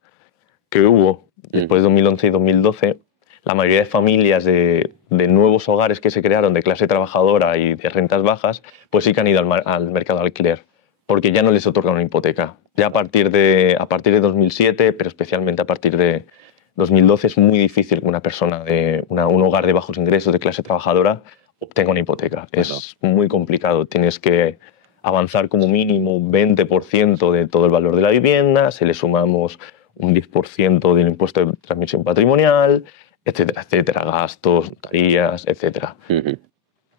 que hubo, después de 2011 y 2012, la mayoría de familias de nuevos hogares que se crearon de clase trabajadora y de rentas bajas, pues sí que han ido al mercado de alquiler, porque ya no les otorgan una hipoteca. Ya a partir de 2007, pero especialmente a partir de 2012, es muy difícil que una persona de un hogar de bajos ingresos de clase trabajadora obtenga una hipoteca. Es muy complicado. Tienes que avanzar como mínimo un 20% de todo el valor de la vivienda, se le sumamos un 10% del impuesto de transmisión patrimonial, etcétera, etcétera, gastos, notarías, etcétera.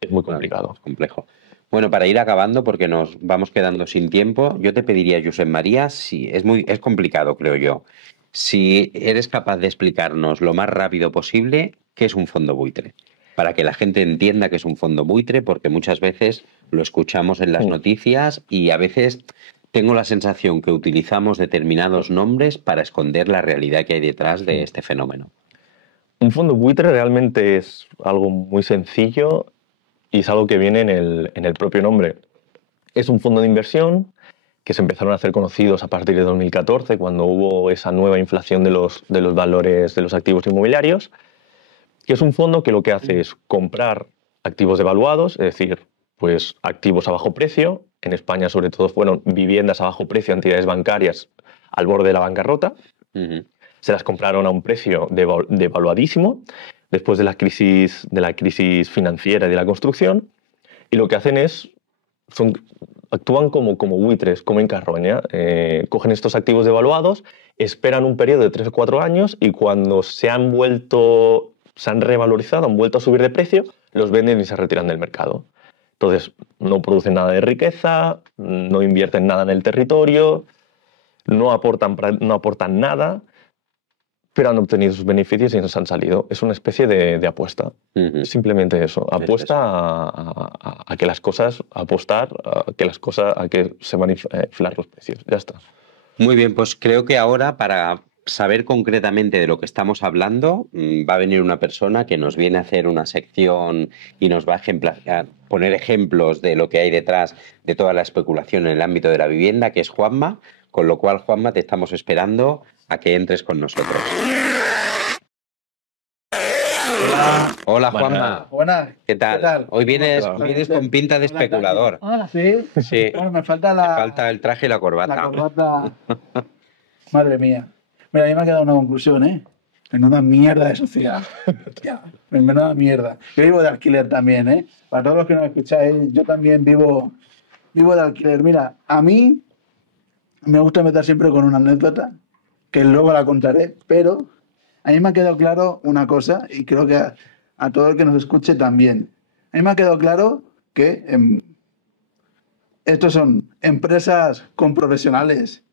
Es muy complicado. Es complejo. Bueno, para ir acabando, porque nos vamos quedando sin tiempo, yo te pediría, Josep María, si es complicado, creo yo, si eres capaz de explicarnos lo más rápido posible qué es un fondo buitre, para que la gente entienda que es un fondo buitre, porque muchas veces lo escuchamos en las noticias y a veces tengo la sensación que utilizamos determinados nombres para esconder la realidad que hay detrás de este fenómeno. Un fondo buitre realmente es algo muy sencillo y es algo que viene en el propio nombre. Es un fondo de inversión que se empezaron a hacer conocidos a partir de 2014, cuando hubo esa nueva inflación de los valores de los activos inmobiliarios, que es un fondo que lo que hace es comprar activos devaluados, es decir, pues activos a bajo precio. En España, sobre todo, fueron viviendas a bajo precio, entidades bancarias al borde de la bancarrota. Se las compraron a un precio devaluadísimo después de la crisis financiera y de la construcción, y lo que hacen es actúan como buitres, como en carroña. Cogen estos activos devaluados, esperan un periodo de 3 o 4 años y cuando se han revalorizado, han vuelto a subir de precio, los venden y se retiran del mercado. Entonces, no producen nada de riqueza, no invierten nada en el territorio, no aportan nada, pero han obtenido sus beneficios y nos han salido. Es una especie de apuesta. Simplemente eso. Apuesta a que las cosas, apostar a que se van a inflar los precios. Ya está. Muy bien, pues creo que ahora para saber concretamente de lo que estamos hablando, va a venir una persona que nos viene a hacer una sección y nos va a poner ejemplos de lo que hay detrás de toda la especulación en el ámbito de la vivienda, que es Juanma, con lo cual, Juanma, te estamos esperando a que entres con nosotros. Hola, Juanma. Buenas. ¿Qué tal? Hoy vienes con pinta de especulador. Hola. Sí. Sí. Bueno, me falta el traje y la corbata. La corbata. Madre mía. Mira, a mí me ha quedado una conclusión, ¿eh? Menuda mierda de sociedad. Ya, menuda mierda. Yo vivo de alquiler también, ¿eh? Para todos los que no me escucháis, yo también vivo de alquiler. Mira, a mí me gusta empezar siempre con una anécdota, que luego la contaré, pero a mí me ha quedado claro una cosa, y creo que a todo el que nos escuche también. A mí me ha quedado claro que estos son empresas con profesionales,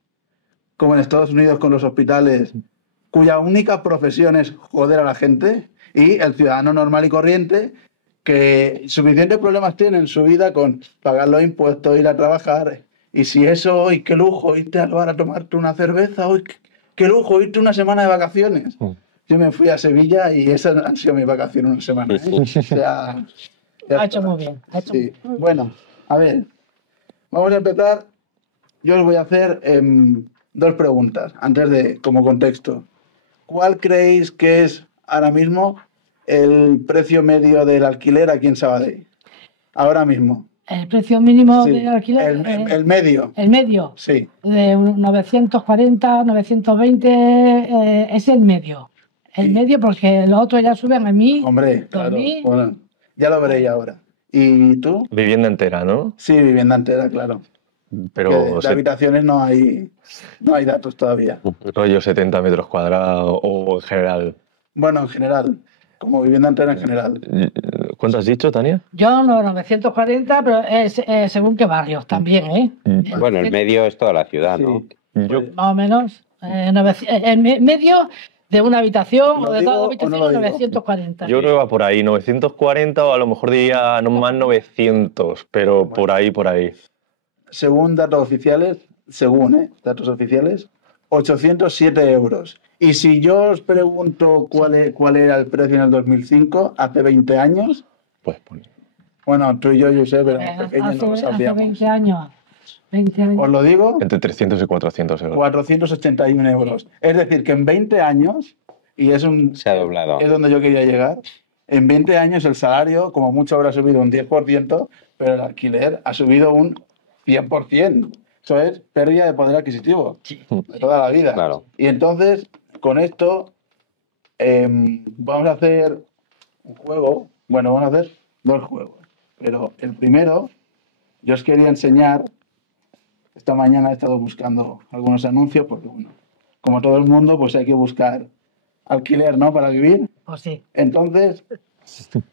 como en Estados Unidos con los hospitales, cuya única profesión es joder a la gente, y el ciudadano normal y corriente, que suficientes problemas tiene en su vida con pagar los impuestos, ir a trabajar, y si eso, hoy qué lujo, irte al bar a tomarte una cerveza, hoy qué lujo, irte una semana de vacaciones. Yo me fui a Sevilla y esas han sido mis vacaciones una semana, ¿eh? O sea, ha hecho muy bien. Sí. Bueno, a ver, vamos a empezar. Yo os voy a hacer 2 preguntas, antes de, como contexto. ¿cuál creéis que es ahora mismo el precio medio del alquiler aquí en Sabadell? Ahora mismo. El precio mínimo Sí, de alquiler. el medio. El medio. Sí. De 940, 920, es el medio. El Sí. medio porque los otros ya suben a mí. Hombre, claro. 2000. Bueno, ya lo veréis ahora. ¿Y tú? Vivienda entera, ¿no? Sí, vivienda entera, claro. Pero Que de habitaciones no hay datos todavía. rollo 70 metros cuadrados o en general. Bueno, en general, como vivienda entera en general. ¿Cuánto has dicho, Tania? Yo no, 940, pero es según qué barrios también, ¿eh? Bueno, el medio es toda la ciudad, ¿no? Sí. Yo, Más o menos. El medio de una habitación ¿Lo o de digo dos o habitaciones, no lo digo? 940. yo creo que va por ahí, 940 o a lo mejor diría no más 900, pero por ahí, por ahí. Según datos oficiales, datos oficiales, 807 euros. Y si yo os pregunto cuál era el precio en el 2005, hace 20 años, Pues pon- bueno, tú y yo sé, pero pequeños no lo Hace sabíamos. 20 años. 20 años. Os lo digo, entre 300 y 400 euros. 481 euros. Es decir, que en 20 años, y Se ha doblado. es donde yo quería llegar, en 20 años el salario, como mucho habrá subido un 10%, pero el alquiler ha subido un 100%. Eso es pérdida de poder adquisitivo de toda la vida. Claro. Y entonces, con esto, vamos a hacer un juego. Bueno, vamos a hacer 2 juegos. Pero el primero, yo os quería enseñar. Esta mañana he estado buscando algunos anuncios porque, bueno, como todo el mundo, pues hay que buscar alquiler, ¿no? Para vivir. Pues sí. Entonces,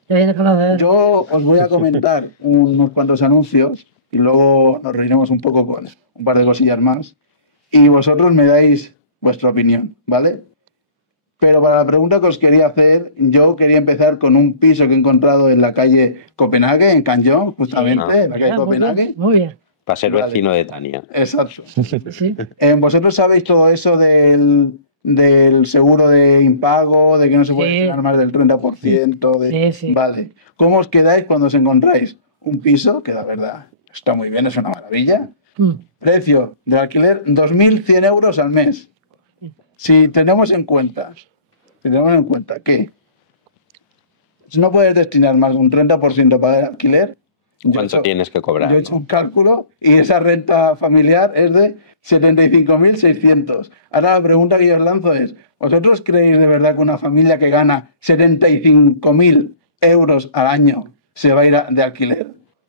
Ya viene con lo de- yo os voy a comentar unos cuantos anuncios y luego nos reiremos un poco con un par de cosillas más. Y vosotros me dais vuestra opinión, ¿vale? Pero para la pregunta que os quería hacer, yo quería empezar con un piso que he encontrado en la calle Copenhague, en Canllón, justamente, Sí. en la calle Ah, muy bien, Copenhague. muy bien. Para ser Vale. vecino de Tania. Exacto. Sí. ¿Vosotros sabéis todo eso del seguro de impago, de que no se puede Sí. destinar más del 30%? Sí, sí. Vale. ¿Cómo os quedáis cuando os encontráis un piso, que la verdad está muy bien, es una maravilla? Mm. Precio del alquiler, 2.100 euros al mes. Si tenemos en cuenta que no puedes destinar más de un 30% para el alquiler, ¿Cuánto tienes que cobrar? yo he hecho un cálculo y esa renta familiar es de 75.600. Ahora la pregunta que yo os lanzo es, ¿vosotros creéis de verdad que una familia que gana 75.000 euros al año se va a ir de alquiler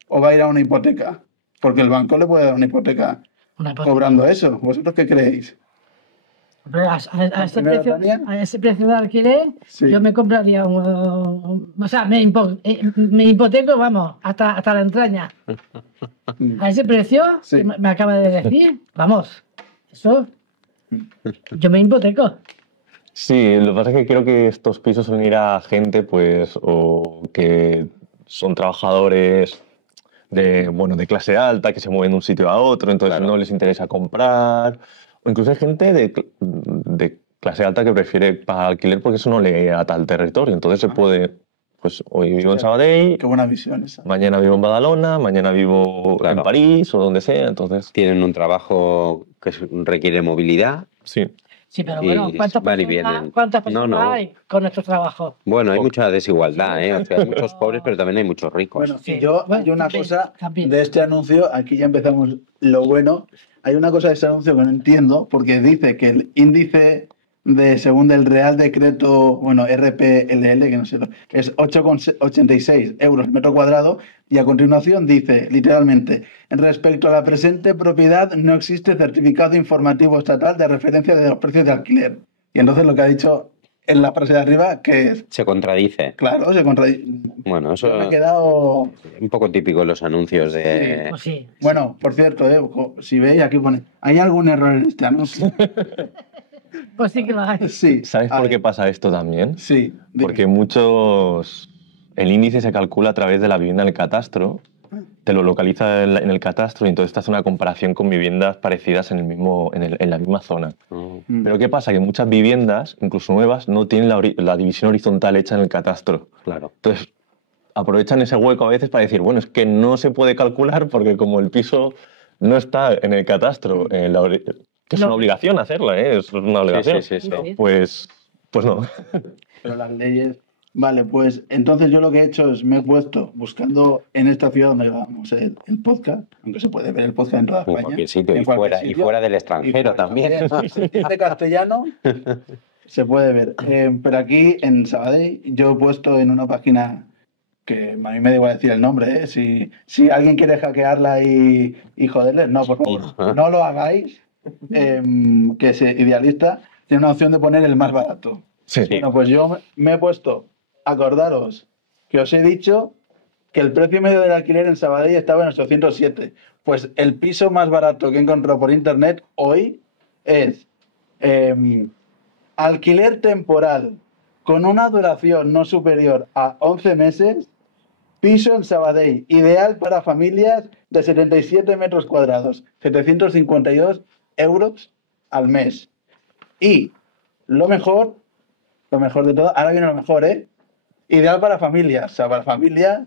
o va a ir a una hipoteca? Porque el banco le puede dar una hipoteca Una hipoteca. cobrando eso. ¿Vosotros qué creéis? Hombre, a ese primera, precio, Tania? a ese precio de alquiler, Sí. yo me compraría o sea, me hipoteco, vamos, hasta la entraña. A ese precio Sí. que me acaba de decir, vamos, eso, yo me hipoteco. Sí, lo que pasa es que creo que estos pisos suelen ir a gente, pues, o que son trabajadores de clase alta, que se mueven de un sitio a otro, entonces Claro. no les interesa comprar. O incluso hay gente de clase alta que prefiere pagar alquiler porque eso no le ata al territorio. Entonces se puede, pues, hoy vivo en Sabadell, Qué buena visión esa. mañana vivo en Badalona, mañana vivo Claro. en París o donde sea. Entonces, Tienen un trabajo que requiere movilidad. sí. Sí, pero Y bueno, ¿cuántas van y personas, vienen. cuántas No, personas no. hay con nuestro trabajo? Bueno, hay mucha desigualdad, ¿eh? O sea, hay muchos pobres, pero también hay muchos ricos. Bueno, Sí. y yo Bueno, hay una también, cosa también. de este anuncio, aquí ya empezamos lo bueno. Hay una cosa de este anuncio que no entiendo, porque dice que el índice según el Real Decreto, bueno, RPLL, que no sé, es 8,86 euros el metro cuadrado, y a continuación dice, literalmente, respecto a la presente propiedad no existe certificado informativo estatal de referencia de los precios de alquiler. Y entonces lo que ha dicho en la frase de arriba, que es, Se contradice. claro, se contradice. Bueno, eso Yo me he quedado... un poco típico en los anuncios de... Pues sí. Bueno, por cierto, si veis, aquí pone, ¿hay algún error en este anuncio? Pues sí que lo hay. Sí. ¿Sabes a por ver, qué pasa esto también? Sí. dime. Porque muchos... El índice se calcula a través de la vivienda en el catastro, te lo localiza en el catastro y entonces te hace una comparación con viviendas parecidas en la misma zona. Mm. Pero ¿qué pasa? Que muchas viviendas, incluso nuevas, no tienen la división horizontal hecha en el catastro. Claro. Entonces aprovechan ese hueco a veces para decir, bueno, es que no se puede calcular porque como el piso no está en el catastro, que es una obligación hacerla, ¿eh? Es una obligación. Sí. Pues Pues no. Pero las leyes... Vale, pues entonces yo lo que he hecho es me he puesto buscando en esta ciudad donde grabamos el podcast, aunque se puede ver el podcast en toda En España. cualquier sitio, en cualquier sitio, y fuera del extranjero también. Si se entiende castellano, se puede ver. Pero aquí en Sabadell yo he puesto en una página que a mí me da igual decir el nombre, ¿eh? Si alguien quiere hackearla y joderles, no, por favor, no lo hagáis. Que es Idealista, tiene una opción de poner el más barato. Sí. Bueno, pues yo me he puesto, acordaros que os he dicho que el precio medio del alquiler en Sabadell estaba en 807. Pues el piso más barato que he encontrado por internet hoy es alquiler temporal con una duración no superior a 11 meses, piso en Sabadell, ideal para familias de 77 metros cuadrados, 752 euros al mes. Y lo mejor de todo, ahora viene lo mejor, ideal para familias, o sea, para familias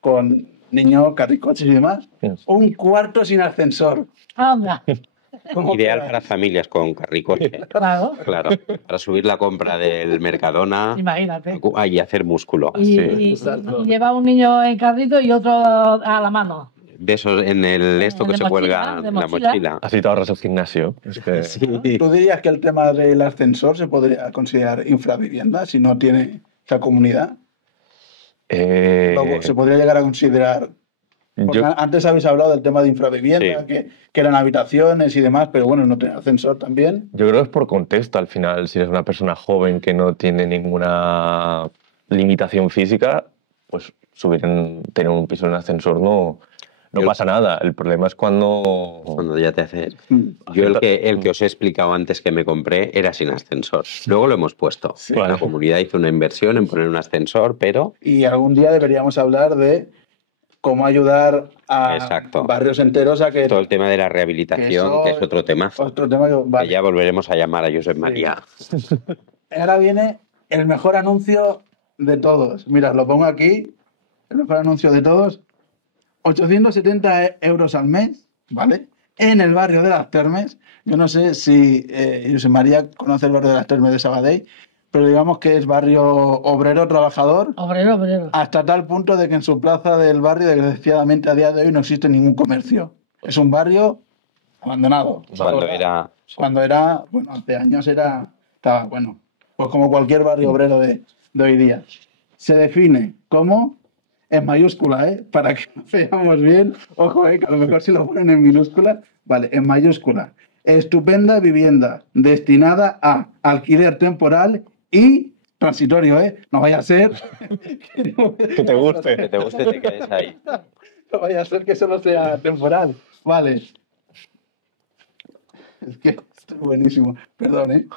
con niños, carricoches y demás. Yes. Un cuarto sin ascensor. Anda, Ideal para familias con carricoche. claro. Claro, para subir la compra del Mercadona Imagínate. y hacer músculo. Y, Sí. y lleva un niño en carrito y otro a la mano. De esos en el esto que de se mochila, cuelga de en la mochila. mochila. Así te ahorras el gimnasio. Es que... Sí. ¿Tú dirías que el tema del ascensor se podría considerar infravivienda si no tiene esa comunidad? Luego, ¿se podría llegar a considerar? Porque yo, antes habéis hablado del tema de infravivienda, Sí. que eran habitaciones y demás, pero bueno, no tiene ascensor también. yo creo que es por contexto al final. Si eres una persona joven que no tiene ninguna limitación física, pues tener un piso en ascensor no Yo- pasa nada. El problema es cuando... Cuando ya te haces. Mm. Yo el que os he explicado antes que me compré era sin ascensor. Luego lo hemos puesto. Sí. La comunidad hizo una inversión en poner un ascensor, pero Y algún día deberíamos hablar de cómo ayudar a Exacto. barrios enteros a que... todo el tema de la rehabilitación, que es otro tema, Otro tema que... que Vale. ya volveremos a llamar a Josep María. Ahora viene el mejor anuncio de todos. Mira, os lo pongo aquí. El mejor anuncio de todos. 870 euros al mes, ¿vale? En el barrio de Las Termes. Yo no sé si José María conoce el barrio de Las Termes de Sabadell, pero digamos que es barrio obrero, trabajador, Obrero. hasta tal punto de que en su plaza del barrio, desgraciadamente a día de hoy, no existe ningún comercio. Es un barrio abandonado. Cuando era, bueno, hace años estaba, bueno, pues como cualquier barrio obrero de hoy día. Se define como, en mayúscula, para que nos veamos bien, ojo, que a lo mejor si lo ponen en minúscula, vale, en mayúscula. Estupenda vivienda destinada a alquiler temporal y transitorio, no vaya a ser Que te guste. Que te guste, te quedes ahí. no vaya a ser que solo sea temporal. Vale. Es que esto es buenísimo. Perdón,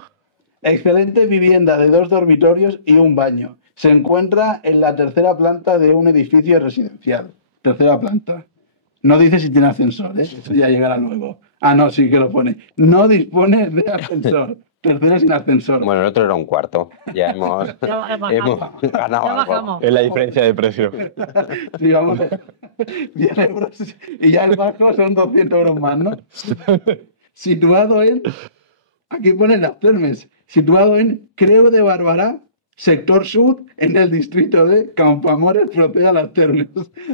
Excelente vivienda de 2 dormitorios y un baño. Se encuentra en la tercera planta de un edificio residencial. Tercera planta. No dice si tiene ascensor, Eso ya llegará luego. Ah, no, sí que lo pone. No dispone de ascensor. Tercera sin ascensor. Bueno, el otro era un cuarto. Ya hemos ganado Ya algo. bajamos. Es la diferencia de precio. Digamos, 10 euros y ya el bajo son 200 euros más, ¿no? Situado en, aquí pone Las Termes, situado en Creu de Barberà, sector sur, en el distrito de Campoamor, Espronceda, Las Termes.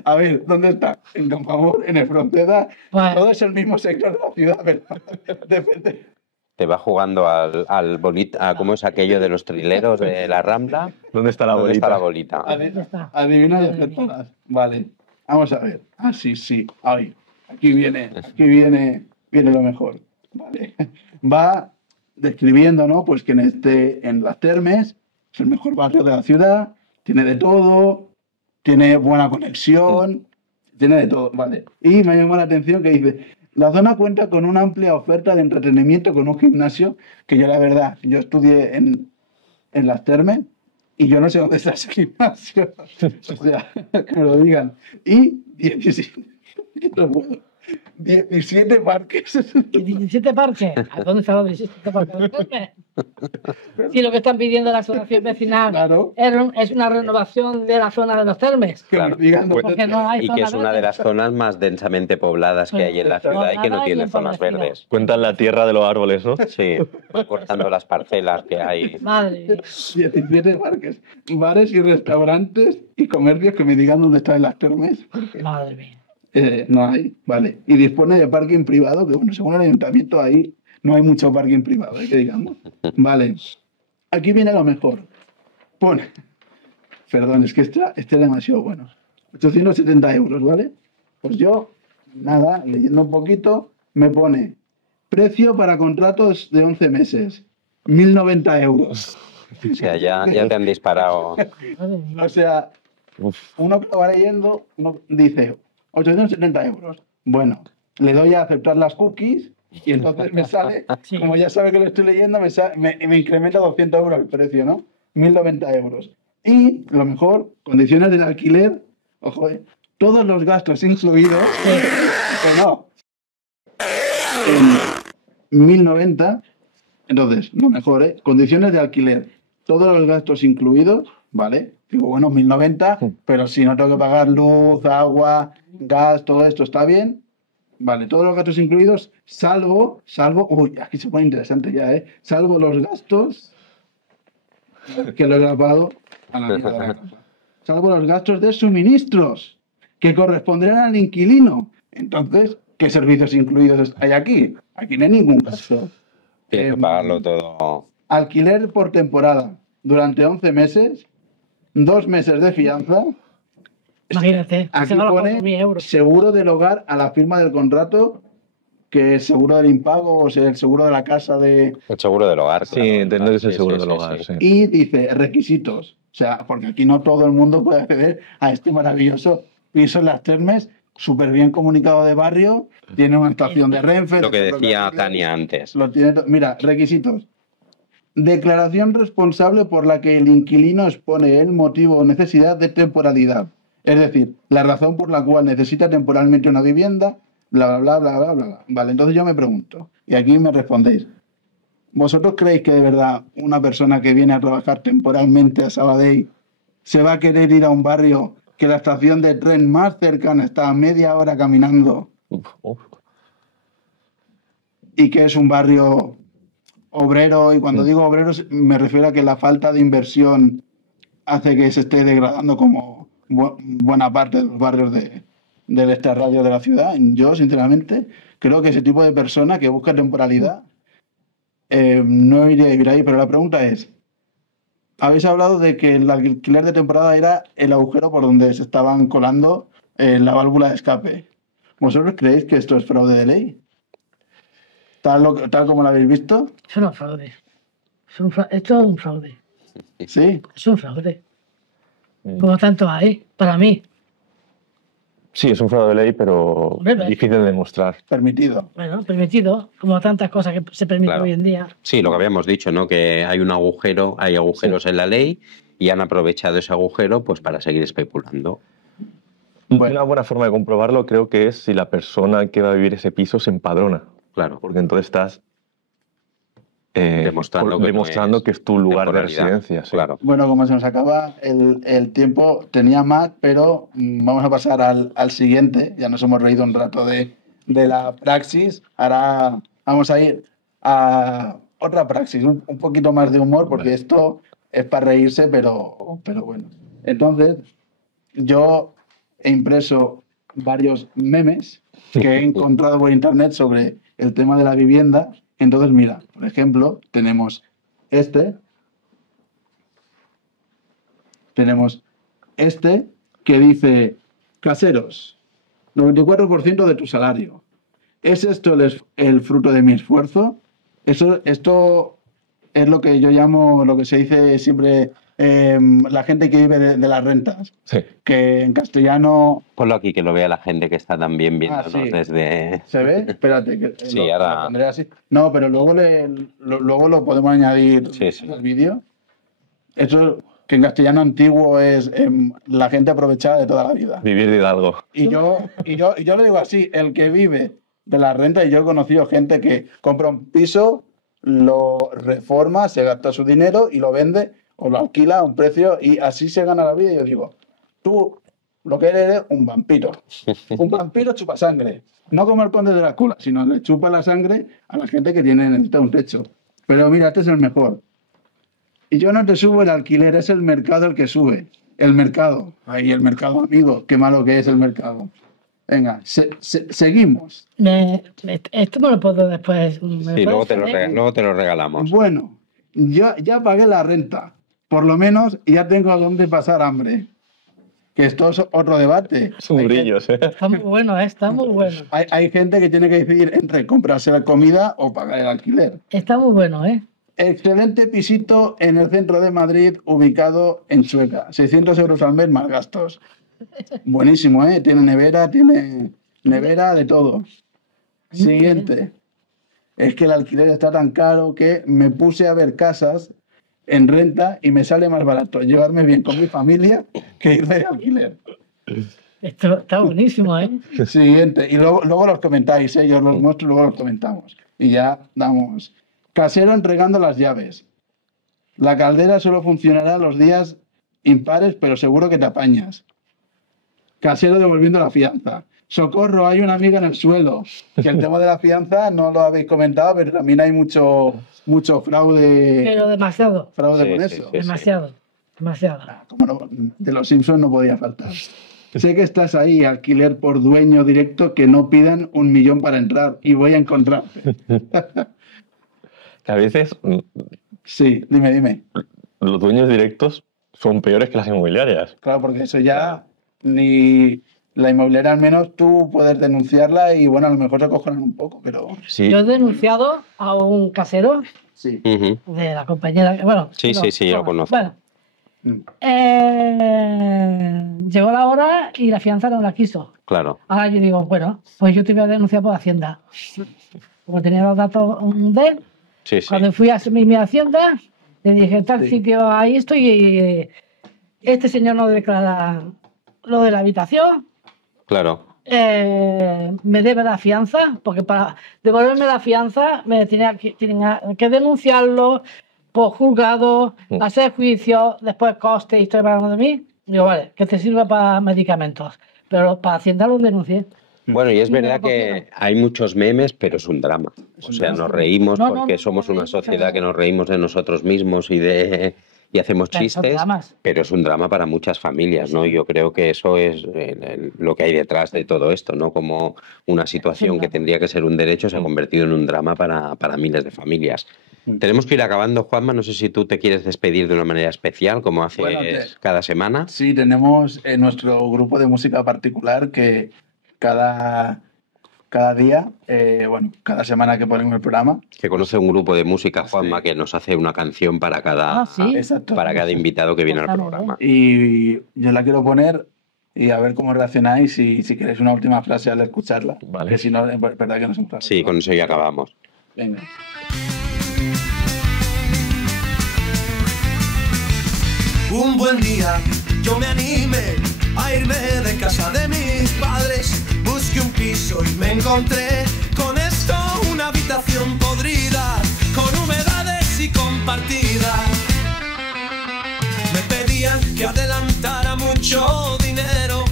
A ver, ¿dónde está? En Campoamor, en Espronceda, Bueno. todo es el mismo sector de la ciudad, pero depende. Te va jugando al bolita, ¿cómo es aquello de los trileros de la Rambla? ¿Dónde está la ¿Dónde bolita? está la bolita? Adivina y acertadas. Vale, vamos a ver. Ah, sí. Ahí. Aquí viene lo mejor. Vale. Va describiendo, ¿no? Pues que en Las Termes es el mejor barrio de la ciudad, tiene de todo, tiene buena conexión, tiene de todo, vale. Y me llama la atención que dice, la zona cuenta con una amplia oferta de entretenimiento con un gimnasio, que yo la verdad, yo estudié en Las Termes y yo no sé dónde está ese gimnasio. O sea, que me lo digan. Y 17, no puedo. 17 parques. ¿Y 17 parques? ¿A dónde están los 17 parques de Termes? Si lo que están pidiendo la asociación vecinal Claro. es una renovación de la zona de los Termes. Claro. Porque no hay Y que zona es una de verde. las zonas más densamente pobladas que hay en la ciudad y que no tiene zonas verdes. Cuentan la tierra de los árboles, ¿no? Sí, cortando las parcelas que hay. Madre mía. 17 parques, bares y restaurantes y comercios que me digan dónde están las Termes. Madre mía. No hay, vale. Y dispone de parking privado, que bueno, según el ayuntamiento ahí no hay mucho parking privado, que digamos. Vale. Aquí viene lo mejor. Pone, perdón, es que este es demasiado bueno. 870 euros, ¿vale? Pues yo, nada, leyendo un poquito, me pone precio para contratos de 11 meses, 1.090 euros. O sea, ya te han disparado. Madre mía. O sea, uno que lo va leyendo, uno dice 870 euros. Bueno, le doy a aceptar las cookies y entonces me sale, Sí. como ya sabe que lo estoy leyendo, me incrementa 200 euros el precio, ¿no? 1.090 euros. Y lo mejor, condiciones del alquiler, ojo, todos los gastos incluidos, que no, en 1.090, entonces, lo mejor, condiciones de alquiler, todos los gastos incluidos, ¿vale? Digo, bueno, 1.090, pero si no tengo que pagar luz, agua, gas, todo esto está bien. Vale, todos los gastos incluidos, salvo, uy, aquí se pone interesante ya, ¿eh? Salvo los gastos, que lo he grabado a la mierda de la casa. Salvo los gastos de suministros, que corresponderán al inquilino. Entonces, ¿qué servicios incluidos hay aquí? Aquí no hay ningún gasto. Tienes que pagarlo todo. Alquiler por temporada, durante 11 meses, 2 meses de fianza. Imagínate. Aquí se gana pone 4.000 euros. seguro del hogar a la firma del contrato, que es seguro del impago, o sea, el seguro de la casa de... El seguro del hogar. Sí, claro. entiendo que es el Sí, seguro sí, del sí, hogar, sí. sí. Y dice requisitos, o sea, porque aquí no todo el mundo puede acceder a este maravilloso piso en Las Termes, súper bien comunicado de barrio, tiene una estación de Renfe... Lo que de decía ferrocarriles, Tania antes. lo tiene mira, requisitos. Declaración responsable por la que el inquilino expone el motivo o necesidad de temporalidad. Es decir, la razón por la cual necesita temporalmente una vivienda, bla, bla, bla, bla, bla, bla. Vale, entonces yo me pregunto, y aquí me respondéis, ¿vosotros creéis que de verdad una persona que viene a trabajar temporalmente a Sabadell se va a querer ir a un barrio que la estación de tren más cercana está a media hora caminando y que es un barrio obrero? Y cuando digo obreros me refiero a que la falta de inversión hace que se esté degradando como buena parte de los barrios del extrarradio de la ciudad. Yo, sinceramente, creo que ese tipo de persona que busca temporalidad no iría a vivir ahí. Pero la pregunta es, habéis hablado de que el alquiler de temporada era el agujero por donde se estaban colando la válvula de escape. ¿Vosotros creéis que esto es fraude de ley? Tal como lo habéis visto. Eso no es fraude. Esto es un fraude. Sí. Es un fraude. Como tanto hay, para mí. Sí, es un fraude de ley, pero Hombre, difícil de demostrar. Permitido. Bueno, permitido, como tantas cosas que se permiten Claro. hoy en día. Sí, lo que habíamos dicho, ¿no? Que hay un agujero, hay agujeros en la ley y han aprovechado ese agujero pues para seguir especulando. Bueno. Una buena forma de comprobarlo creo que es si la persona que va a vivir ese piso se empadrona, Claro. porque entonces estás Demostrando que es tu lugar de temporalidad. residencia. Sí. Claro. Bueno, como se nos acaba el tiempo, tenía más, pero vamos a pasar al siguiente. Ya nos hemos reído un rato de la praxis. Ahora vamos a ir a otra praxis, un poquito más de humor, porque Vale. esto es para reírse, pero bueno. Entonces, yo he impreso varios memes que he encontrado por internet sobre el tema de la vivienda. Entonces, mira, por ejemplo, tenemos que dice, caseros, 94% de tu salario. ¿Es esto el fruto de mi esfuerzo? Esto es lo que yo llamo, lo que se dice siempre, la gente que vive de las rentas, Sí. que en castellano... Ponlo aquí que lo vea la gente que está también viéndonos sí. desde... ¿Se ve? Espérate, que Sí, lo ahora- pondré así. No, pero luego lo podemos añadir Sí, sí. al vídeo. Eso que en castellano antiguo es la gente aprovechada de toda la vida. Vivir de Hidalgo. Y yo lo digo así, el que vive de la renta, y yo he conocido gente que compra un piso, lo reforma, se gasta su dinero y lo vende o lo alquila a un precio y así se gana la vida. Y yo digo, tú lo que eres un vampiro. Un vampiro chupa sangre. No como el conde de Drácula, sino le chupa la sangre a la gente que necesita un techo. Pero mira, este es el mejor. Y yo no te subo el alquiler, es el mercado el que sube. El mercado. Ay, el mercado, amigo. Qué malo que es el mercado. Venga, seguimos. Esto me lo puedo después. Sí, luego te lo regalamos. Bueno, yo ya pagué la renta. Por lo menos ya tengo a dónde pasar hambre. Que esto es otro debate. Son brillos, ¿eh? Está muy bueno, está muy bueno. Hay gente que tiene que decidir entre comprarse la comida o pagar el alquiler. Está muy bueno, ¿eh? Excelente pisito en el centro de Madrid, ubicado en Sueca. 600 euros al mes más gastos. Buenísimo, ¿eh? Tiene nevera de todo. Siguiente. Es que el alquiler está tan caro que me puse a ver casas en renta y me sale más barato llevarme bien con mi familia que ir de alquiler. Esto está buenísimo, ¿eh? Siguiente. Y luego los comentáis, ¿eh? Yo os los muestro y luego los comentamos. Y ya damos. Casero entregando las llaves. La caldera solo funcionará los días impares, pero seguro que te apañas. Casero devolviendo la fianza. Socorro, hay una amiga en el suelo. Que el tema de la fianza no lo habéis comentado, pero también hay mucho fraude. Pero demasiado. Fraude con eso. Sí. Demasiado. Como no, de los Simpsons no podía faltar. Sé que estás ahí, alquiler por dueño directo, que no pidan 1 millón para entrar y voy a encontrarte. Que a veces Sí, dime. los dueños directos son peores que las inmobiliarias. Claro, porque eso ya ni la inmobiliaria, al menos tú puedes denunciarla y bueno, a lo mejor te acojonan un poco, pero Sí. Yo he denunciado a un casero sí. Ujú. de la compañera. Bueno, Sí, yo lo conozco. Bueno, llegó la hora y la fianza no la quiso. Claro. Ahora yo digo, bueno, pues yo te voy a denunciar por Hacienda. Como tenía los datos de él, Sí. cuando fui a mi Hacienda, le dije, tal sitio, ahí estoy, y este señor no declara lo de la habitación, Claro. me debe la fianza, porque para devolverme la fianza me tenía que denunciarlo por juzgado, hacer juicio, después coste y estoy pagando de mí. Digo, vale, que te sirva para medicamentos, pero para Hacienda lo denuncié. Bueno, y es Y me verdad lo que cogieron. hay muchos memes, pero es un drama. O sea, nos reímos No, porque no, somos una no, sociedad que nos reímos de nosotros mismos y hacemos Pero son chistes, dramas. pero es un drama para muchas familias, ¿no? Yo creo que eso es lo que hay detrás de todo esto, ¿no? Como una situación que tendría que ser un derecho se ha convertido en un drama para miles de familias. Tenemos que ir acabando, Juanma. No sé si tú te quieres despedir de una manera especial, como haces Bueno, cada semana. Sí, tenemos nuestro grupo de música particular que cada día, cada semana que ponemos el programa. Que conoce un grupo de música, Juanma, que nos hace una canción para cada, Sí. Exacto. para cada invitado que viene al Estamos programa. Y yo la quiero poner y a ver cómo reaccionáis y si queréis una última frase al escucharla. Vale. Que si no, es verdad que no son frases. Sí, con eso ya acabamos. Venga. Un buen día yo me animé a irme de casa de mis padres. Busqué un piso y me encontré con esto, una habitación podrida, con humedades y compartida. Me pedían que adelantara mucho dinero.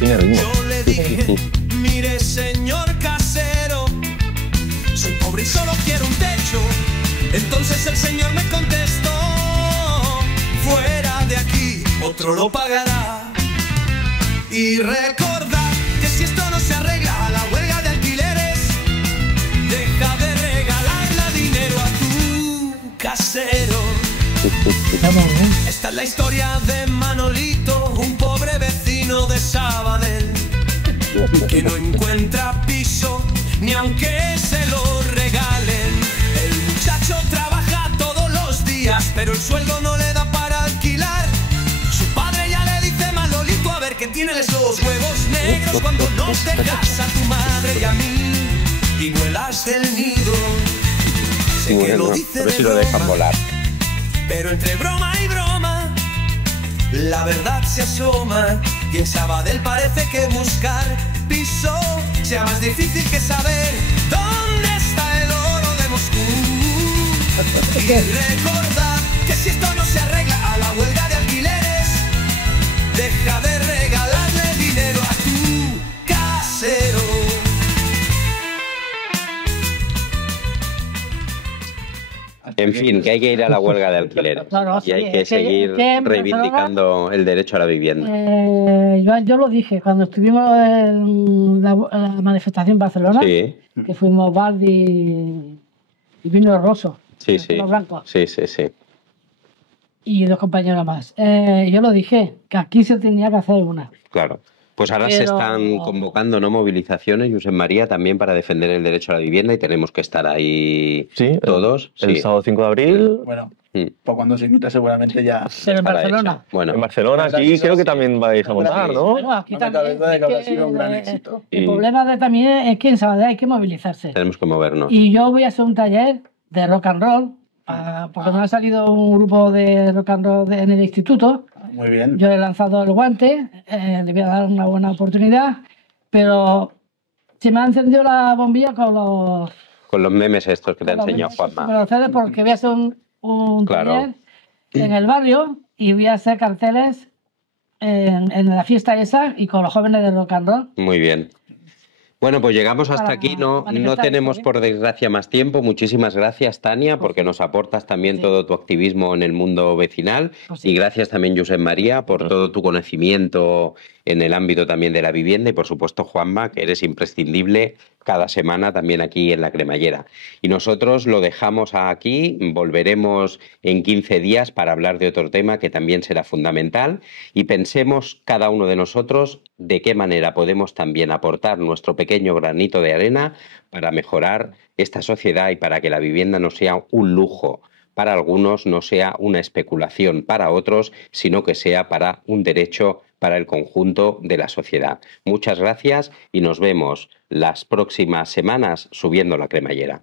Yo le dije, mire señor casero, soy pobre y solo quiero un techo. Entonces el señor me contestó, fuera de aquí, otro lo pagará. Y recordad que si esto no se arregla, la huelga de alquileres, deja de regalarle dinero a tu casero. Esta es la historia de Manolito, un pobre vecino de Sabadell, que no encuentra piso ni aunque se lo regalen. El muchacho trabaja todos los días, pero el sueldo no le da para alquilar. Su padre ya le dice, Manolito, a ver que tienes los huevos negros cuando nos dejas a tu madre y a mí y vuelas del nido. Sé que Bueno, lo a dice ver si de lo dejan broma, volar. pero entre broma y broma la verdad se asoma y en Sabadell parece que buscar piso sea más difícil que saber dónde está el oro de Moscú. Y recordad que si esto no se arregla a la huelga de alquileres, deja de regalarle dinero a tu casero. En fin, que hay que ir a la huelga de alquileres Claro, y sí, hay que seguir reivindicando el derecho a la vivienda. Yo lo dije cuando estuvimos en la manifestación en Barcelona, Sí, que fuimos Baldi y vino Rosso, sí, el sí. pelo blanco, Sí, sí, sí. y 2 compañeros más. Yo lo dije, que aquí se tenía que hacer una. Claro. Pues ahora se Pero- están convocando ¿no? movilizaciones, Josep María, también para defender el derecho a la vivienda y tenemos que estar ahí Sí, todos. el Sí. sábado 5 de abril. Bueno, Mm. pues cuando se invita seguramente ya... Pero en Estará Barcelona. hecho. Bueno, En Barcelona, aquí creo que también vais a montar, ¿no? Bueno, aquí No me también. cabe duda de que habrá es sido un gran éxito. El Y- problema también es que en Sabadell hay que movilizarse. tenemos que movernos. Y yo voy a hacer un taller de rock and roll, porque me ha salido un grupo de rock and roll en el instituto. Muy bien. Yo he lanzado el guante, le voy a dar una buena oportunidad, pero se me ha encendido la bombilla Con los memes estos que te ha con los enseñado con Juanma. los CDs, porque voy a hacer un Claro. taller en el barrio y voy a hacer carteles en la fiesta esa y con los jóvenes de rock and roll. Muy bien. Bueno, pues llegamos hasta Para aquí. No manifestar tenemos, esto, ¿eh? por desgracia, más tiempo. Muchísimas gracias, Tania, porque nos aportas también Sí. todo tu activismo en el mundo vecinal. Pues sí. Y gracias también, Josep María, por todo tu conocimiento en el ámbito también de la vivienda. Y, por supuesto, Juanma, que eres imprescindible cada semana también aquí en La Cremallera. Y nosotros lo dejamos aquí. Volveremos en 15 días para hablar de otro tema que también será fundamental. Y pensemos cada uno de nosotros de qué manera podemos también aportar nuestro pequeño granito de arena para mejorar esta sociedad y para que la vivienda no sea un lujo para algunos, no sea una especulación para otros, sino que sea para un derecho para el conjunto de la sociedad. Muchas gracias y nos vemos las próximas semanas subiendo La Cremallera.